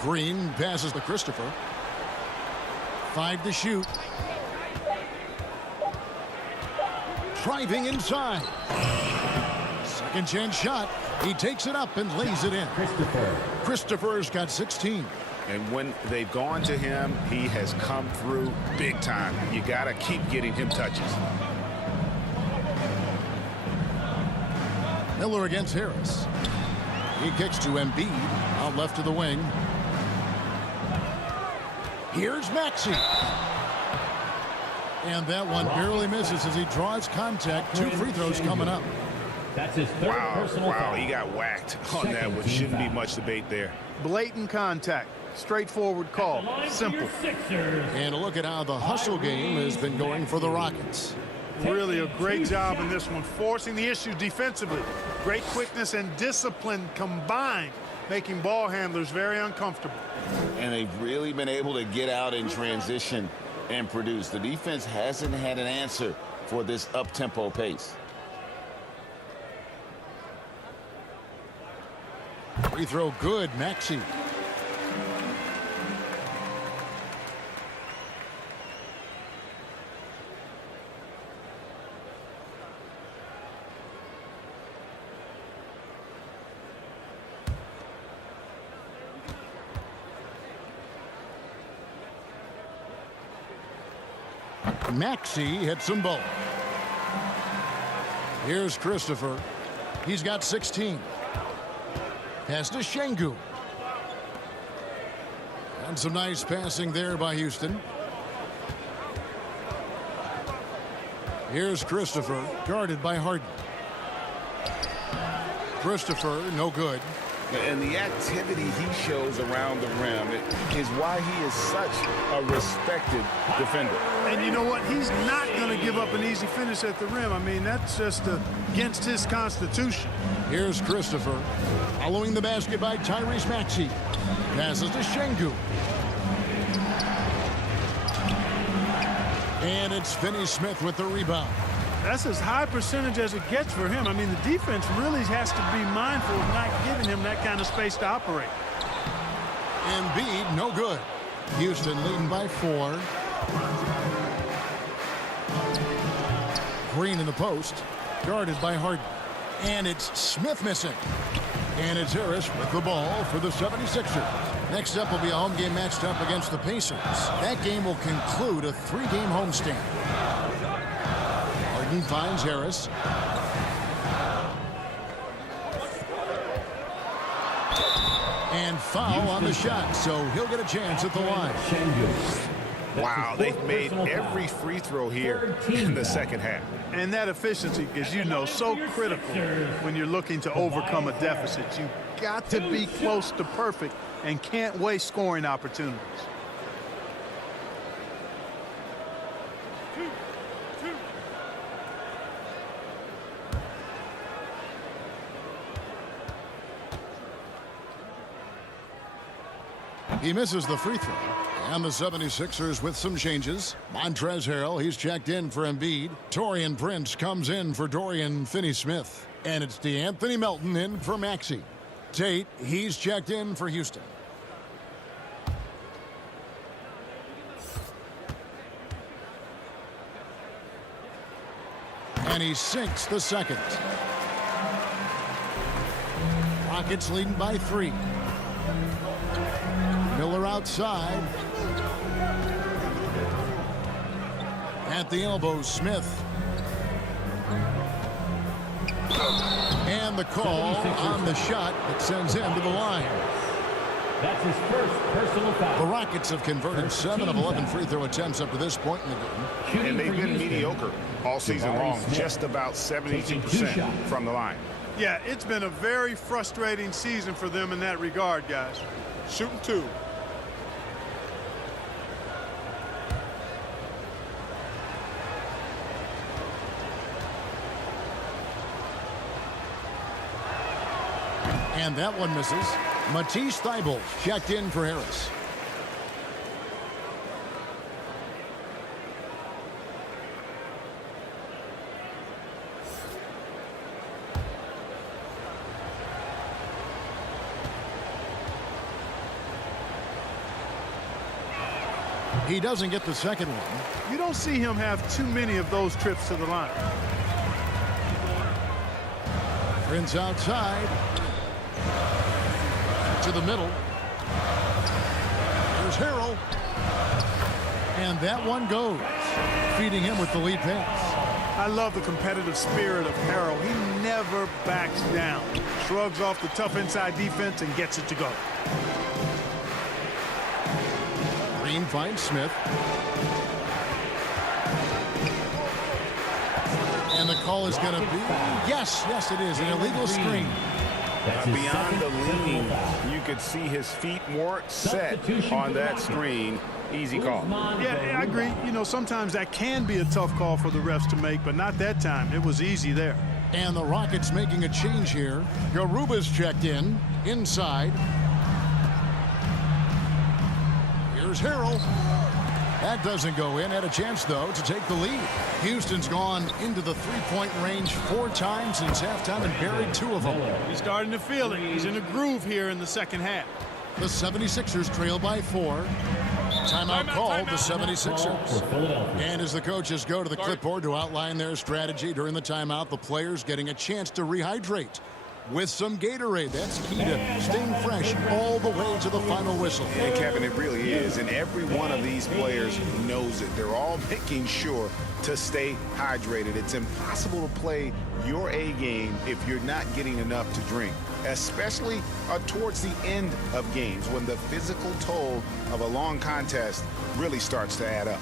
Green passes to Christopher. 5 to shoot. Driving inside. Second chance shot. He takes it up and lays it in. Christopher's got 16. And when they've gone to him, he has come through big time. You got to keep getting him touches. Miller against Harris. He kicks to Embiid. Out left to the wing. Here's Maxey. And that one barely misses as he draws contact. 2 free throws coming up. That's his third personal foul. He got whacked on that one. Shouldn't be much debate there. Blatant contact. Straightforward call. Simple. And a look at how the hustle game has been going for the Rockets. Really a great job in this one, forcing the issue defensively. Great quickness and discipline combined, making ball handlers very uncomfortable. And they've really been able to get out in transition and produce. The defense hasn't had an answer for this up-tempo pace. Free throw good, Maxey. Maxey hits them both. Here's Christopher. He's got 16. Pass to Şengün. And some nice passing there by Houston. Here's Christopher, guarded by Harden. Christopher, no good. And the activity he shows around the rim is why he is such a respected defender. And you know what? He's not going to give up an easy finish at the rim. I mean, that's just against his constitution. Here's Christopher. Following the basket by Tyrese Maxey. Passes to Şengün. And it's Finney-Smith with the rebound. That's as high percentage as it gets for him. I mean, the defense really has to be mindful of not giving him that kind of space to operate. Embiid, no good. Houston leading by 4. Green in the post, guarded by Harden. And it's Smith missing. And it's Harris with the ball for the 76ers. Next up will be a home game matched up against the Pacers. That game will conclude a 3-game homestand. Harden finds Harris. And foul on the shot, so he'll get a chance at the line. Wow, they've made every free throw here in the second half. And that efficiency, as you know, so critical when you're looking to overcome a deficit. You've got to be close to perfect and can't waste scoring opportunities. He misses the free throw. And the 76ers with some changes. Montrezl Harrell, he's checked in for Embiid. Taurean Prince comes in for Dorian Finney-Smith. And it's DeAnthony Melton in for Maxey. Tate, he's checked in for Houston. And he sinks the second. Rockets leading by 3. Miller outside. At the elbow, Smith. And the call on the shot that sends him to the line. That's his first personal foul. The Rockets have converted 7 of 11 free throw attempts up to this point in the game. And they've been mediocre all season long, just about 72% from the line. Yeah, it's been a very frustrating season for them in that regard, guys. Shooting 2. And that one misses. Matisse Thybulle checked in for Harris. He doesn't get the second one. You don't see him have too many of those trips to the line. Prince outside. To the middle. Here's Harrell. And that one goes. Feeding him with the lead pass. I love the competitive spirit of Harrell. He never backs down. Shrugs off the tough inside defense and gets it to go. Green finds Smith. And the call is going to be, yes, it is, an illegal screen. Beyond the lean, you could see his feet more set on that screen. Easy call. Yeah, I agree. You know, sometimes that can be a tough call for the refs to make, but not that time. It was easy there. And the Rockets making a change here. Garuba's checked in, inside. Here's Harrell. That doesn't go in. Had a chance, though, to take the lead. Houston's gone into the three-point range 4 times since halftime and buried 2 of them. He's starting to feel it. He's in a groove here in the second half. The 76ers trail by 4. Timeout called, the 76ers. And as the coaches go to the clipboard to outline their strategy during the timeout, the players getting a chance to rehydrate with some Gatorade. That's key to staying fresh all the way to the final whistle. And Kevin, it really is. And every one of these players knows it. They're all making sure to stay hydrated. It's impossible to play your A game if you're not getting enough to drink, especially towards the end of games when the physical toll of a long contest really starts to add up.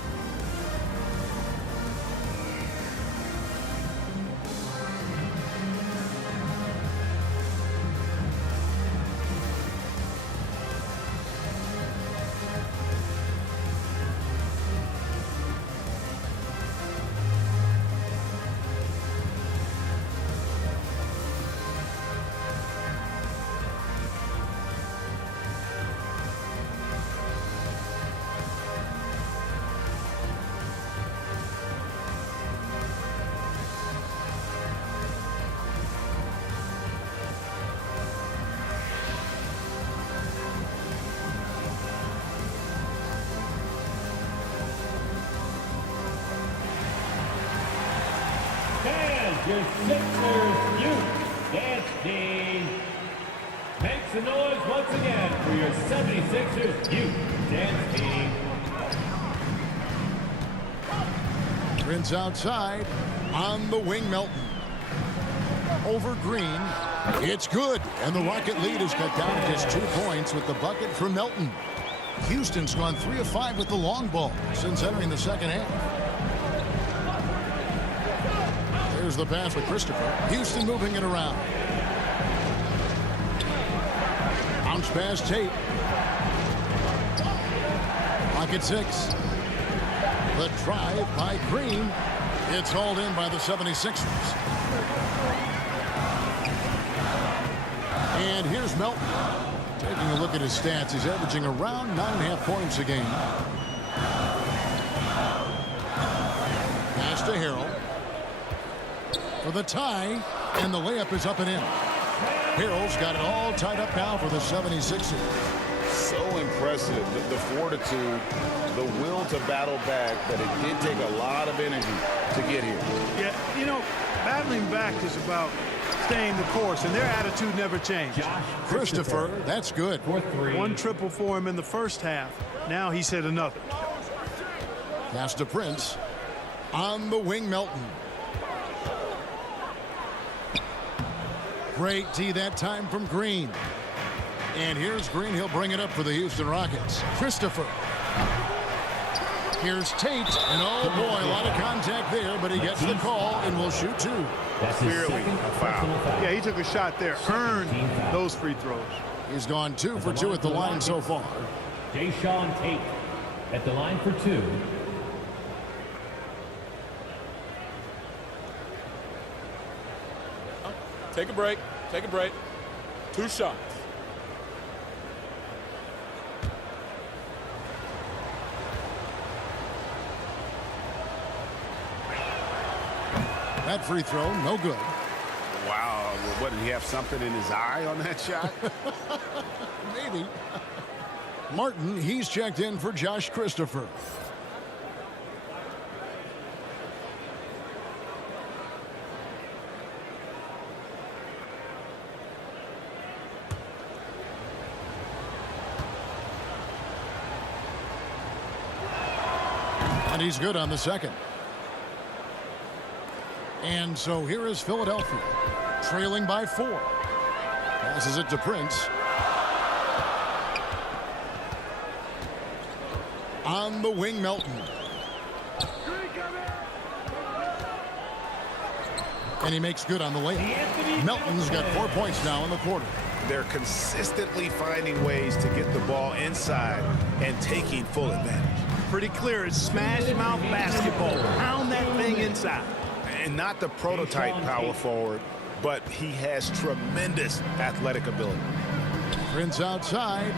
Your Sixers youth dance team. Make some noise once again for your 76ers youth dance team. Prince outside on the wing. Melton over Green. It's good, and the Rocket lead is cut down to just 2 points with the bucket from Melton. Houston's gone 3 of 5 with the long ball since entering the second half. There's the pass with Christopher. Houston moving it around. Bounce pass Tate. Pocket 6. The drive by Green. It's hauled in by the 76ers. And here's Melton. Taking a look at his stats, he's averaging around 9.5 points a game. Pass to Harrell. For the tie, and the layup is up and in. Harrell's got it all tied up now for the 76ers. So impressive, the fortitude, the will to battle back, but it did take a lot of energy to get here. Yeah, you know, battling back is about staying the course, and their attitude never changed. Christopher, that's good. 4-3. One triple for him in the first half. Now he's hit another. Pass to Prince. On the wing, Melton. Great D that time from Green. And here's Green. He'll bring it up for the Houston Rockets. Christopher. Here's Tate. And oh boy, a lot of contact there, but he gets the call and will shoot two. That's his Clearly second a foul. personal foul. Yeah, he took a shot there. Earned those free throws. He's gone 2 for 2 at the line so far. Jae'Sean Tate at the line for 2. Take a break. Take a break. 2 shots. That free throw, no good. Wow. What, did he have something in his eye on that shot? Maybe. Martin, he's checked in for Josh Christopher. And he's good on the second. And so here is Philadelphia, trailing by 4. Passes it to Prince. On the wing, Melton. And he makes good on the layup. Melton's got 4 points now in the quarter. They're consistently finding ways to get the ball inside and taking full advantage. Pretty clear. It's smash mouth basketball. Pound that thing inside. And not the prototype power forward, but he has tremendous athletic ability. Prince outside.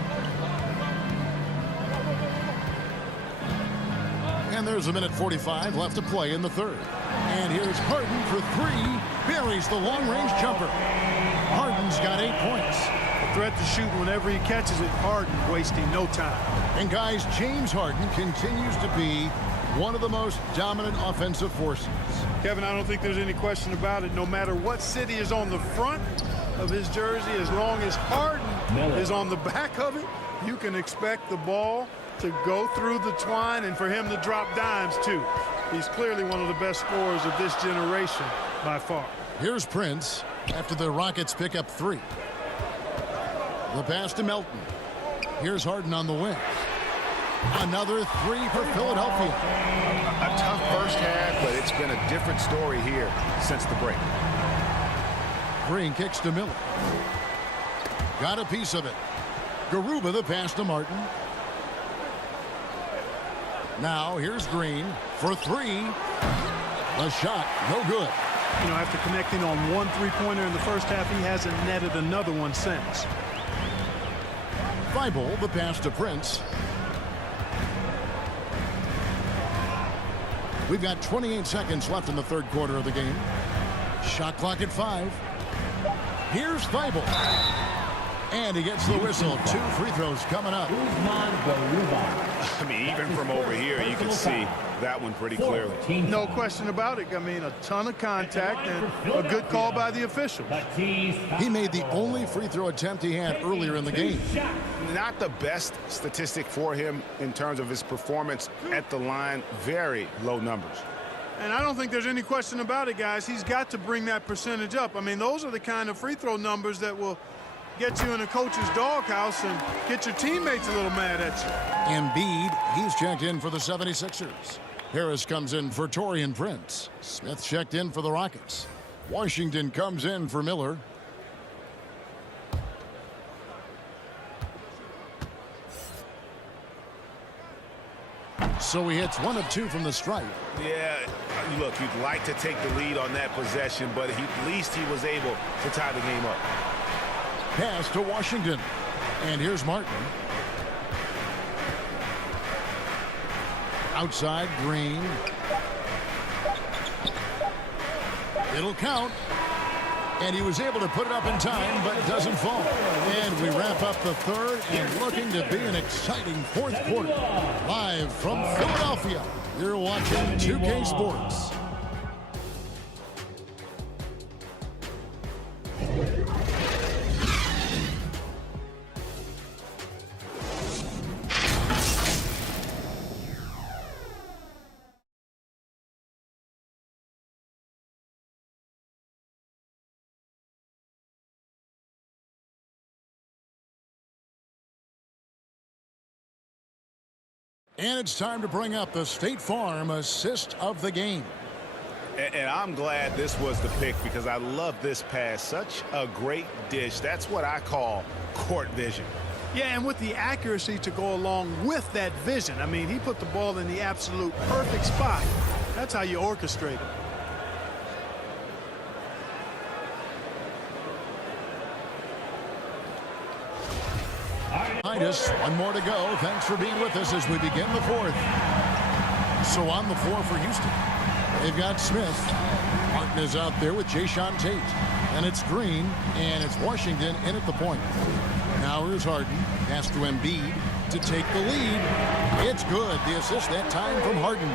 And there's a minute 45 left to play in the third. And here's Harden for 3. Buries the long-range jumper. Harden's got 8 points. A threat to shoot whenever he catches it. Harden wasting no time. And guys, James Harden continues to be one of the most dominant offensive forces. Kevin, I don't think there's any question about it. No matter what city is on the front of his jersey, as long as Harden is on the back of it, you can expect the ball to go through the twine and for him to drop dimes too. He's clearly one of the best scorers of this generation by far. Here's Prince after the Rockets pick up 3. The pass to Melton. Here's Harden on the wing. Another 3 for Philadelphia. A tough first half, but it's been a different story here since the break. Green kicks to Miller. Got a piece of it. Garuba the pass to Martin. Now here's Green for 3. The shot, no good. You know, after connecting on 1 3-pointer in the first half, he hasn't netted another one since. Thibault the pass to Prince. We've got 28 seconds left in the third quarter of the game. Shot clock at 5. Here's Thibault. And he gets the whistle. 2 free throws coming up. I mean, even from over here, you can see that one pretty clearly. No question about it. I mean, a ton of contact and a good call by the officials. He made the only free throw attempt he had earlier in the game. Not the best statistic for him in terms of his performance at the line. Very low numbers. And I don't think there's any question about it, guys. He's got to bring that percentage up. I mean, those are the kind of free throw numbers that will get you in a coach's doghouse and get your teammates a little mad at you. Embiid, he's checked in for the 76ers. Harris comes in for Taurean Prince. Smith checked in for the Rockets. Washington comes in for Miller. So he hits 1 of 2 from the stripe. Yeah, look, you'd like to take the lead on that possession, but at least he was able to tie the game up. Pass to Washington. And here's Martin. Outside, Green. It'll count. And he was able to put it up in time, but doesn't fall. And we wrap up the third and looking to be an exciting fourth quarter. Live from Philadelphia, you're watching 2K Sports. And it's time to bring up the State Farm assist of the game. And I'm glad this was the pick because I love this pass. Such a great dish. That's what I call court vision. Yeah, and with the accuracy to go along with that vision. I mean, he put the ball in the absolute perfect spot. That's how you orchestrate it. Behind us, one more to go. Thanks for being with us as we begin the fourth. So on the floor for Houston, they've got Smith. Martin is out there with Jae'Sean Tate. And it's Green, and it's Washington in at the point. Now here's Harden. Pass to Embiid to take the lead. It's good. The assist that time from Harden.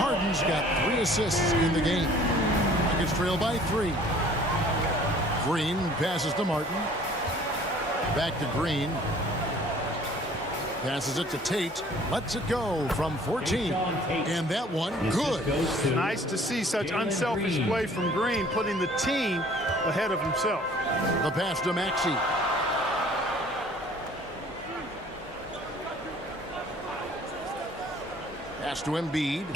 Harden's got 3 assists in the game. Rockets trail by 3. Green passes to Martin. Back to Green. Passes it to Tate. Lets it go from 14. And that one, good. Nice to see such unselfish play from Green, putting the team ahead of himself. The pass to Maxey. Pass to Embiid.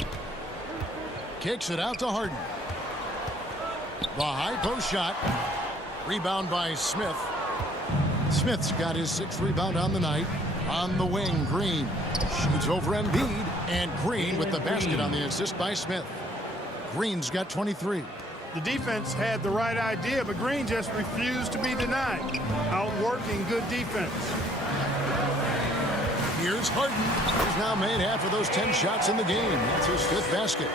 Kicks it out to Harden. The high post shot. Rebound by Smith. Smith's got his 6th rebound on the night. On the wing, Green shoots over Embiid, and Green with the basket on the assist by Smith. Green's got 23. The defense had the right idea, but Green just refused to be denied. Outworking good defense. Here's Harden. He's now made half of those 10 shots in the game. That's his 5th basket.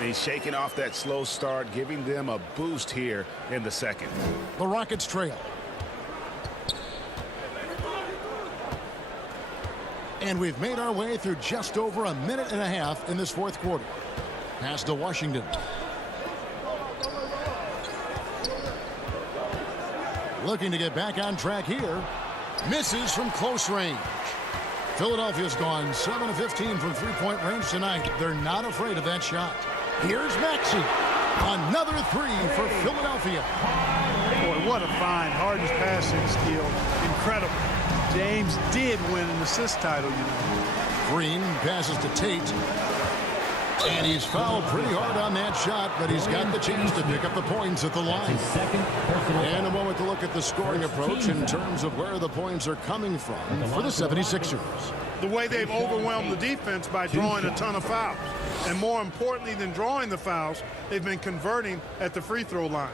He's shaking off that slow start, giving them a boost here in the second. The Rockets trail. And we've made our way through just over a minute and a half in this fourth quarter. Pass to Washington. Looking to get back on track here. Misses from close range. Philadelphia's gone 7 of 15 from three-point range tonight. They're not afraid of that shot. Here's Maxey. Another 3 for Philadelphia. Boy, what a find. Harden's passing skill. Incredible. James did win an assist title, you know. Green passes to Tate. And he's fouled pretty hard on that shot, but he's got the chance to pick up the points at the line. And a moment to look at the scoring approach in terms of where the points are coming from for the 76ers. The way they've overwhelmed the defense by drawing a ton of fouls. And more importantly than drawing the fouls, they've been converting at the free throw line.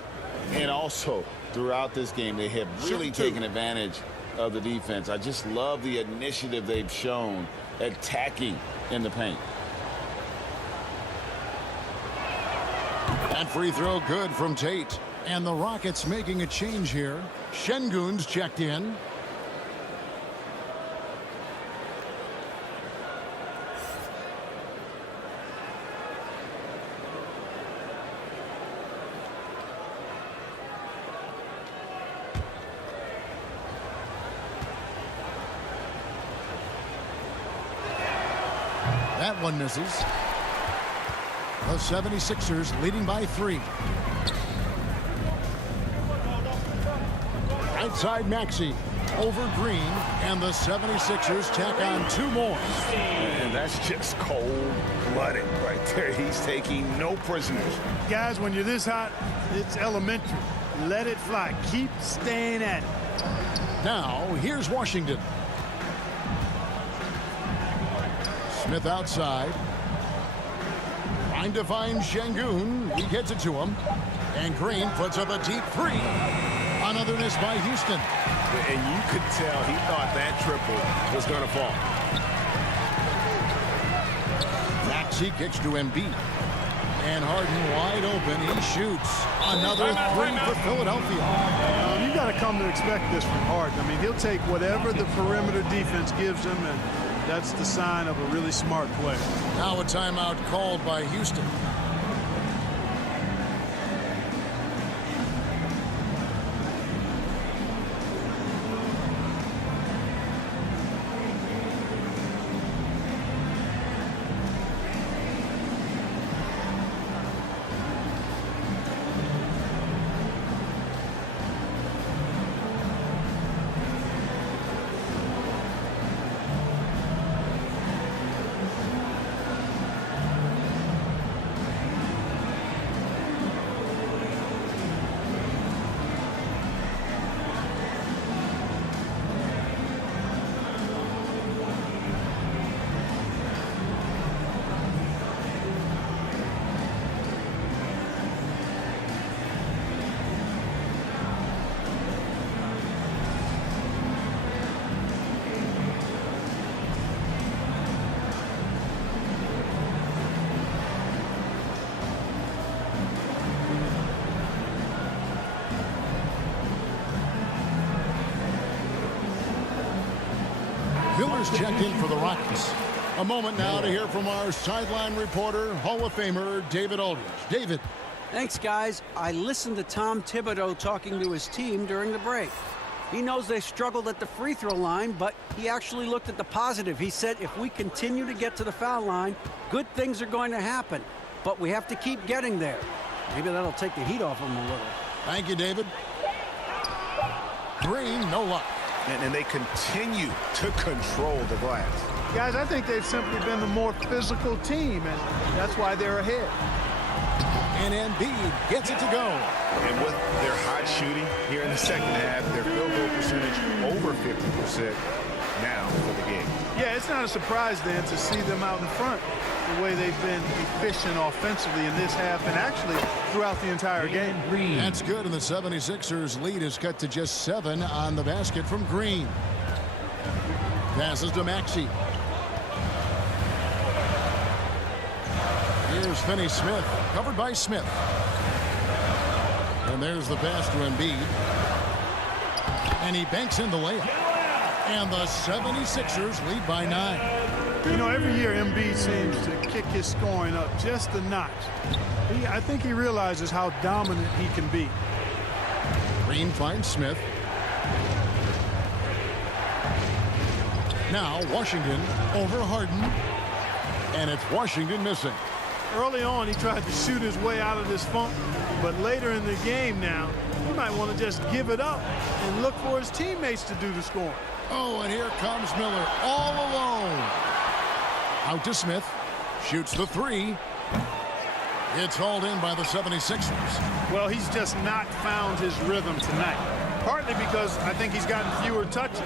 And also, throughout this game, they have really taken advantage of the defense. I just love the initiative they've shown attacking in the paint. That free throw good from Tate. And the Rockets making a change here. Şengün's checked in. That one misses. The 76ers leading by 3. Right side Maxey over Green, and the 76ers tack on 2 more. And that's just cold-blooded right there. He's taking no prisoners. Guys, when you're this hot, it's elementary. Let it fly. Keep staying at it. Now, here's Washington. Smith outside. Trying to find Şengün. He gets it to him. And Green puts up a deep 3. Another miss by Houston. And you could tell he thought that triple was going to fall. Maxey kicks to Embiid. And Harden wide open. He shoots. Another three for Philadelphia. You got to come to expect this from Harden. I mean, he'll take whatever the perimeter defense gives him, and that's the sign of a really smart player. Now a timeout called by Houston. Miller's checked in for the Rockets. A moment now to hear from our sideline reporter, Hall of Famer David Aldridge. David. Thanks, guys. I listened to Tom Thibodeau talking to his team during the break. He knows they struggled at the free throw line, but he actually looked at the positive. He said if we continue to get to the foul line, good things are going to happen. But we have to keep getting there. Maybe that'll take the heat off them a little. Thank you, David. Green, no luck. And they continue to control the glass. Guys, I think they've simply been the more physical team, and that's why they're ahead. And Embiid gets it to go. And with their hot shooting here in the second half, their field goal percentage over 50% now for the game. Yeah, it's not a surprise then to see them out in front the way they've been efficient offensively in this half and actually throughout the entire game. That's good, and the 76ers lead is cut to just 7 on the basket from Green. Passes to Maxey. Here's Finney-Smith, covered by Smith. And there's the pass to Embiid. And he banks in the layup. And the 76ers lead by 9. You know, every year Embiid seems to kick his scoring up just a notch. I think he realizes how dominant he can be. Green finds Smith. Now Washington over Harden. And it's Washington missing. Early on, he tried to shoot his way out of this funk, but later in the game now, he might want to just give it up and look for his teammates to do the scoring. Oh, and here comes Miller all alone. Out to Smith. Shoots the three. It's hauled in by the 76ers. Well, he's just not found his rhythm tonight. Partly because I think he's gotten fewer touches.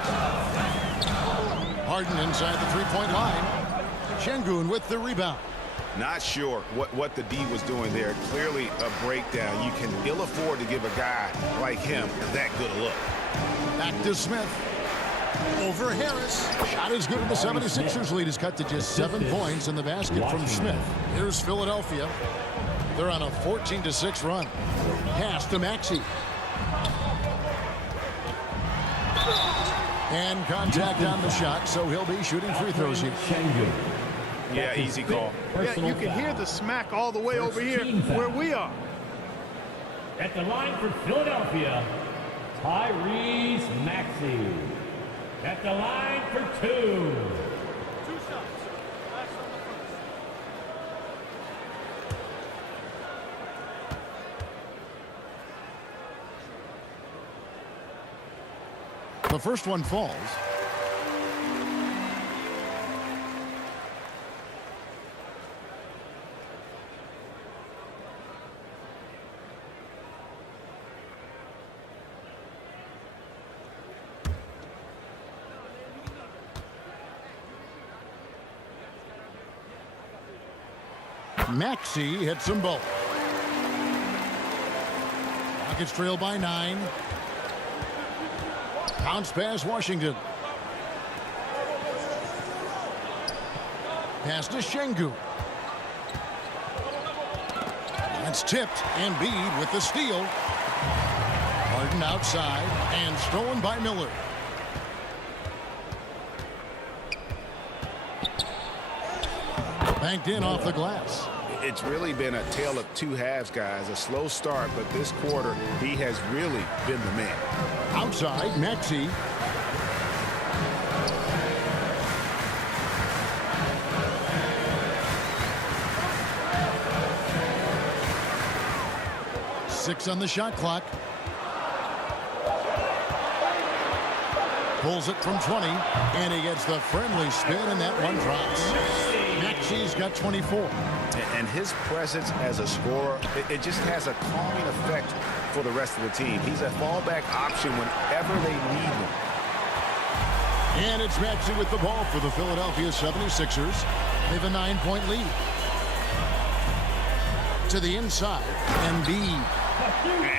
Harden inside the three-point line. Şengün with the rebound. Not sure what the D was doing there. Clearly a breakdown. You can ill afford to give a guy like him that good a look. Back to Smith. Over Harris. Shot is good, and the 76ers lead is cut to just 7 points in the basket from Smith. Here's Philadelphia. They're on a 14-6 run. Pass to Maxey. And contact on the shot, so he'll be shooting free throws here. Yeah, easy call. Yeah, you can hear the smack all the way over here where we are. At the line for Philadelphia, Tyrese Maxey. At the line for 2. 2 shots. Last on the first. The first one falls. Maxey hits them both. Rockets trail by 9. Bounce pass, Washington. Pass to Şengün. It's tipped. Embiid with the steal. Harden outside and stolen by Miller. Banked in off the glass. It's really been a tale of two halves, guys. A slow start, but this quarter, he has really been the man. Outside, Maxey. Six on the shot clock. Pulls it from 20, and he gets the friendly spin, and that one drops. Maxey's got 24. And his presence as a scorer, it just has a calming effect for the rest of the team. He's a fallback option whenever they need him. And it's Maxey with the ball for the Philadelphia 76ers. They have a 9-point lead. To the inside, Embiid.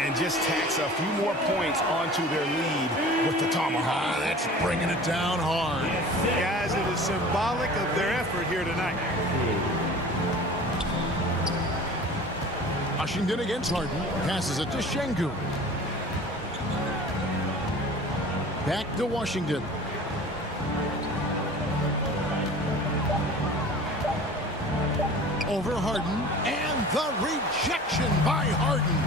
And just tacks a few more points onto their lead with the tomahawk. That's bringing it down hard. Guys, it is symbolic of their effort here tonight. Washington against Harden. Passes it to Şengün. Back to Washington. Over Harden. And the rejection by Harden.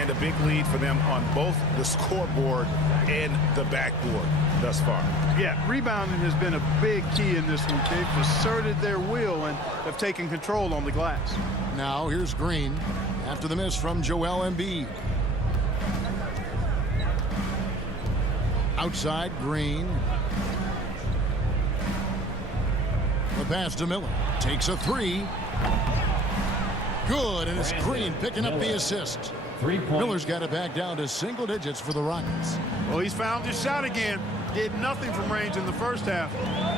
And a big lead for them on both the scoreboard and the backboard thus far. Yeah, rebounding has been a big key in this one. They've asserted their will and have taken control on the glass. Now here's Green after the miss from Joel Embiid. Outside, Green. The pass to Miller. Takes a three. Good, and it's Green picking up the assist. Miller's got it back down to single digits for the Rockets. Well, he's found his shot again. Did nothing from range in the first half.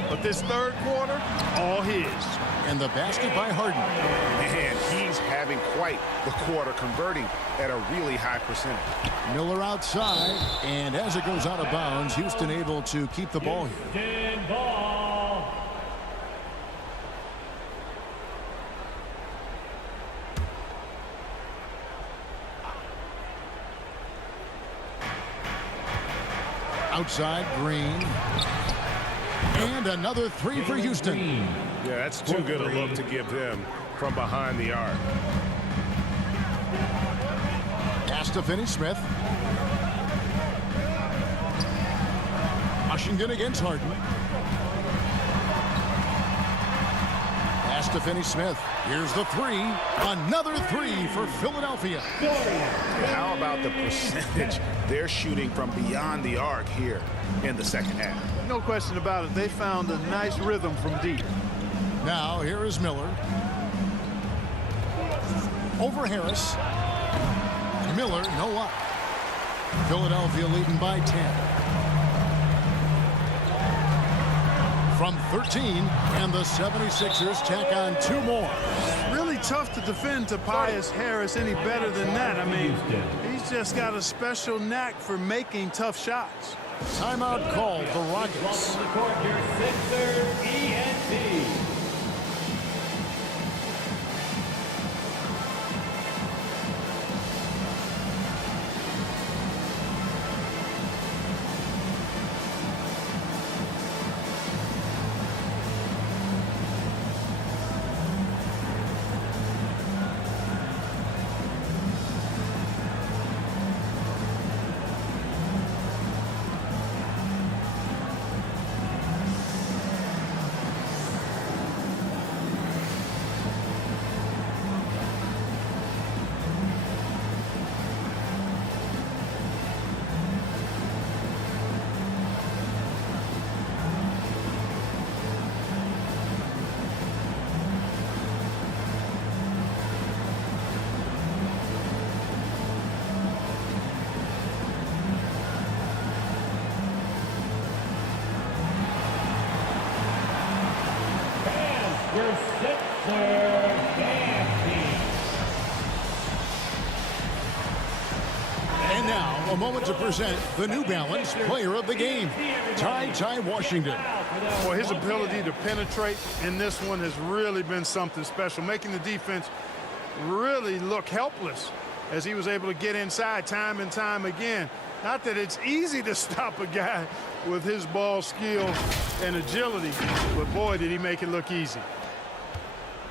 But this third quarter, all his. And the basket by Harden. And he's having quite the quarter, converting at a really high percentage. Miller outside, and as it goes out of bounds, Houston able to keep the ball here. Outside, Green. And another three for Houston. Yeah, that's too good a look to give them from behind the arc. Pass to Finney-Smith. Washington against Harden. Pass to Finney-Smith. Here's the three. Another three for Philadelphia. How about the percentage they're shooting from beyond the arc here in the second half? No question about it. They found a nice rhythm from deep. Now here is Miller. Over Harris. Miller, no luck. Philadelphia leading by 10. From 13, and the 76ers tack on two more. Really tough to defend Tobias Harris any better than that. I mean, he's just got a special knack for making tough shots. Timeout called the Rockets. On the court, your Sixers ENT. Your Sixers dance team. And now a moment to present the New Balance Player of the Game, Ty Washington. Well, his ability to penetrate in this one has really been something special, making the defense really look helpless as he was able to get inside time and time again. Not that it's easy to stop a guy with his ball skill and agility, but boy, did he make it look easy.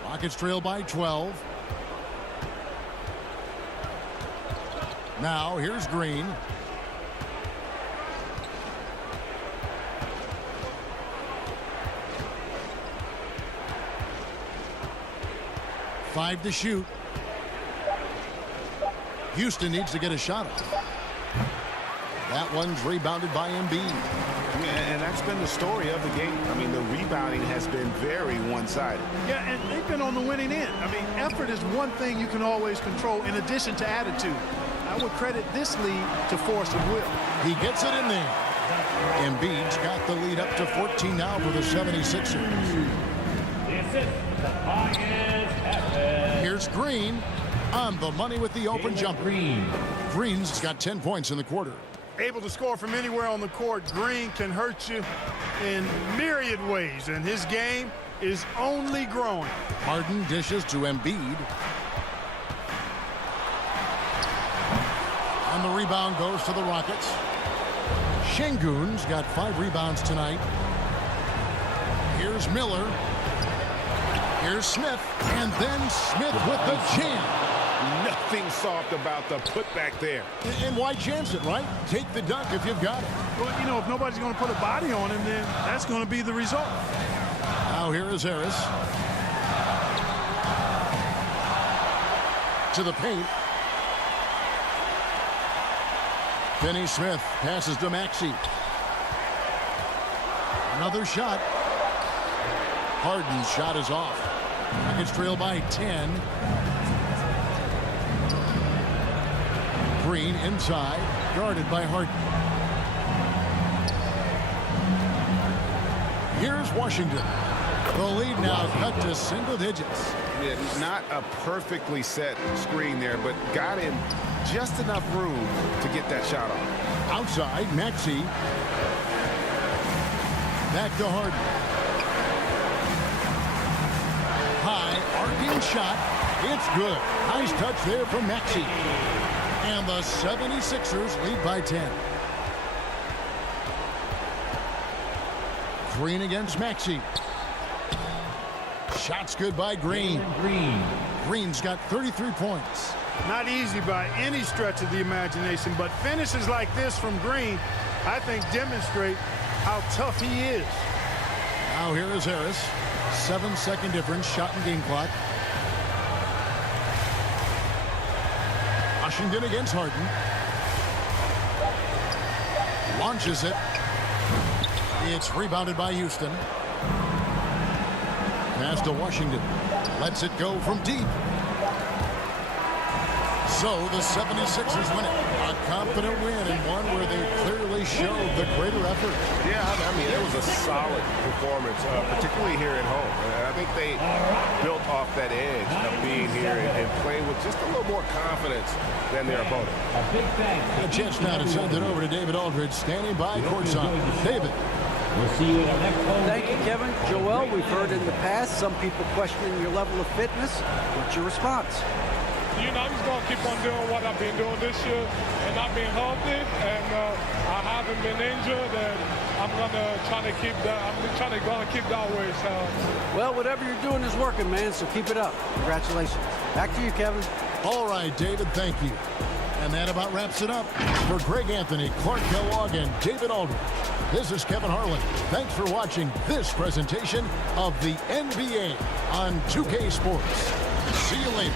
Rockets trail by 12. Now here's Green. Five to shoot. Houston needs to get a shot off. That one's rebounded by Embiid. And that's been the story of the game. I mean, the rebounding has been very one-sided. Yeah, and they've been on the winning end. I mean, effort is one thing you can always control in addition to attitude. I would credit this lead to force of will. He gets it in there. Embiid's got the lead up to 14 now for the 76ers. Here's Green on the money with the open jumper. Green's got 10 points in the quarter. Able to score from anywhere on the court. Green can hurt you in myriad ways, and his game is only growing. Harden dishes to Embiid. And the rebound goes to the Rockets. Şengün's got 5 rebounds tonight. Here's Miller. Here's Smith. And then Smith with the jam. Nothing soft about the putback there. And why chance it, right? Take the dunk if you've got it. Well, you know, if nobody's going to put a body on him, then that's going to be the result. Now here is Harris. To the paint. Finney-Smith passes to Maxey. Another shot. Harden's shot is off. Rockets trail by 10. Green inside, guarded by Harden. Here's Washington. The lead now cut to single digits. Yeah, not a perfectly set screen there, but got him just enough room to get that shot off. Outside, Maxey. Back to Harden. High, arcing shot. It's good. Nice touch there from Maxey. And the 76ers lead by 10. Green against Maxey. Shots good by Green. Green's got 33 points. Not easy by any stretch of the imagination, but finishes like this from Green, I think, demonstrate how tough he is. Now here is Harris. 7-second difference, shot and game clock. Washington against Harden. Launches it. It's rebounded by Houston. Pass to Washington. Lets it go from deep. So the 76ers win it. A confident win and one where they clearly showed the greater effort. Yeah, I mean, it was a solid performance, particularly here at home. And I think they built off that edge of being here and playing with just a little more confidence than their opponent. A chance now to send it over to David Aldridge, standing by courtside. David. We'll see you in our next home. Thank you, Kevin. Joel, we've heard in the past some people questioning your level of fitness. What's your response? You know, I'm just going to keep on doing what I've been doing this year and not being healthy. And I haven't been injured, and I'm going to try to keep that. I'm going to keep that way. So. Well, whatever you're doing is working, man, so keep it up. Congratulations. Back to you, Kevin. All right, David, thank you. And that about wraps it up. For Greg Anthony, Clark Kellogg, and David Aldridge, this is Kevin Harlan. Thanks for watching this presentation of the NBA on 2K Sports. See you later.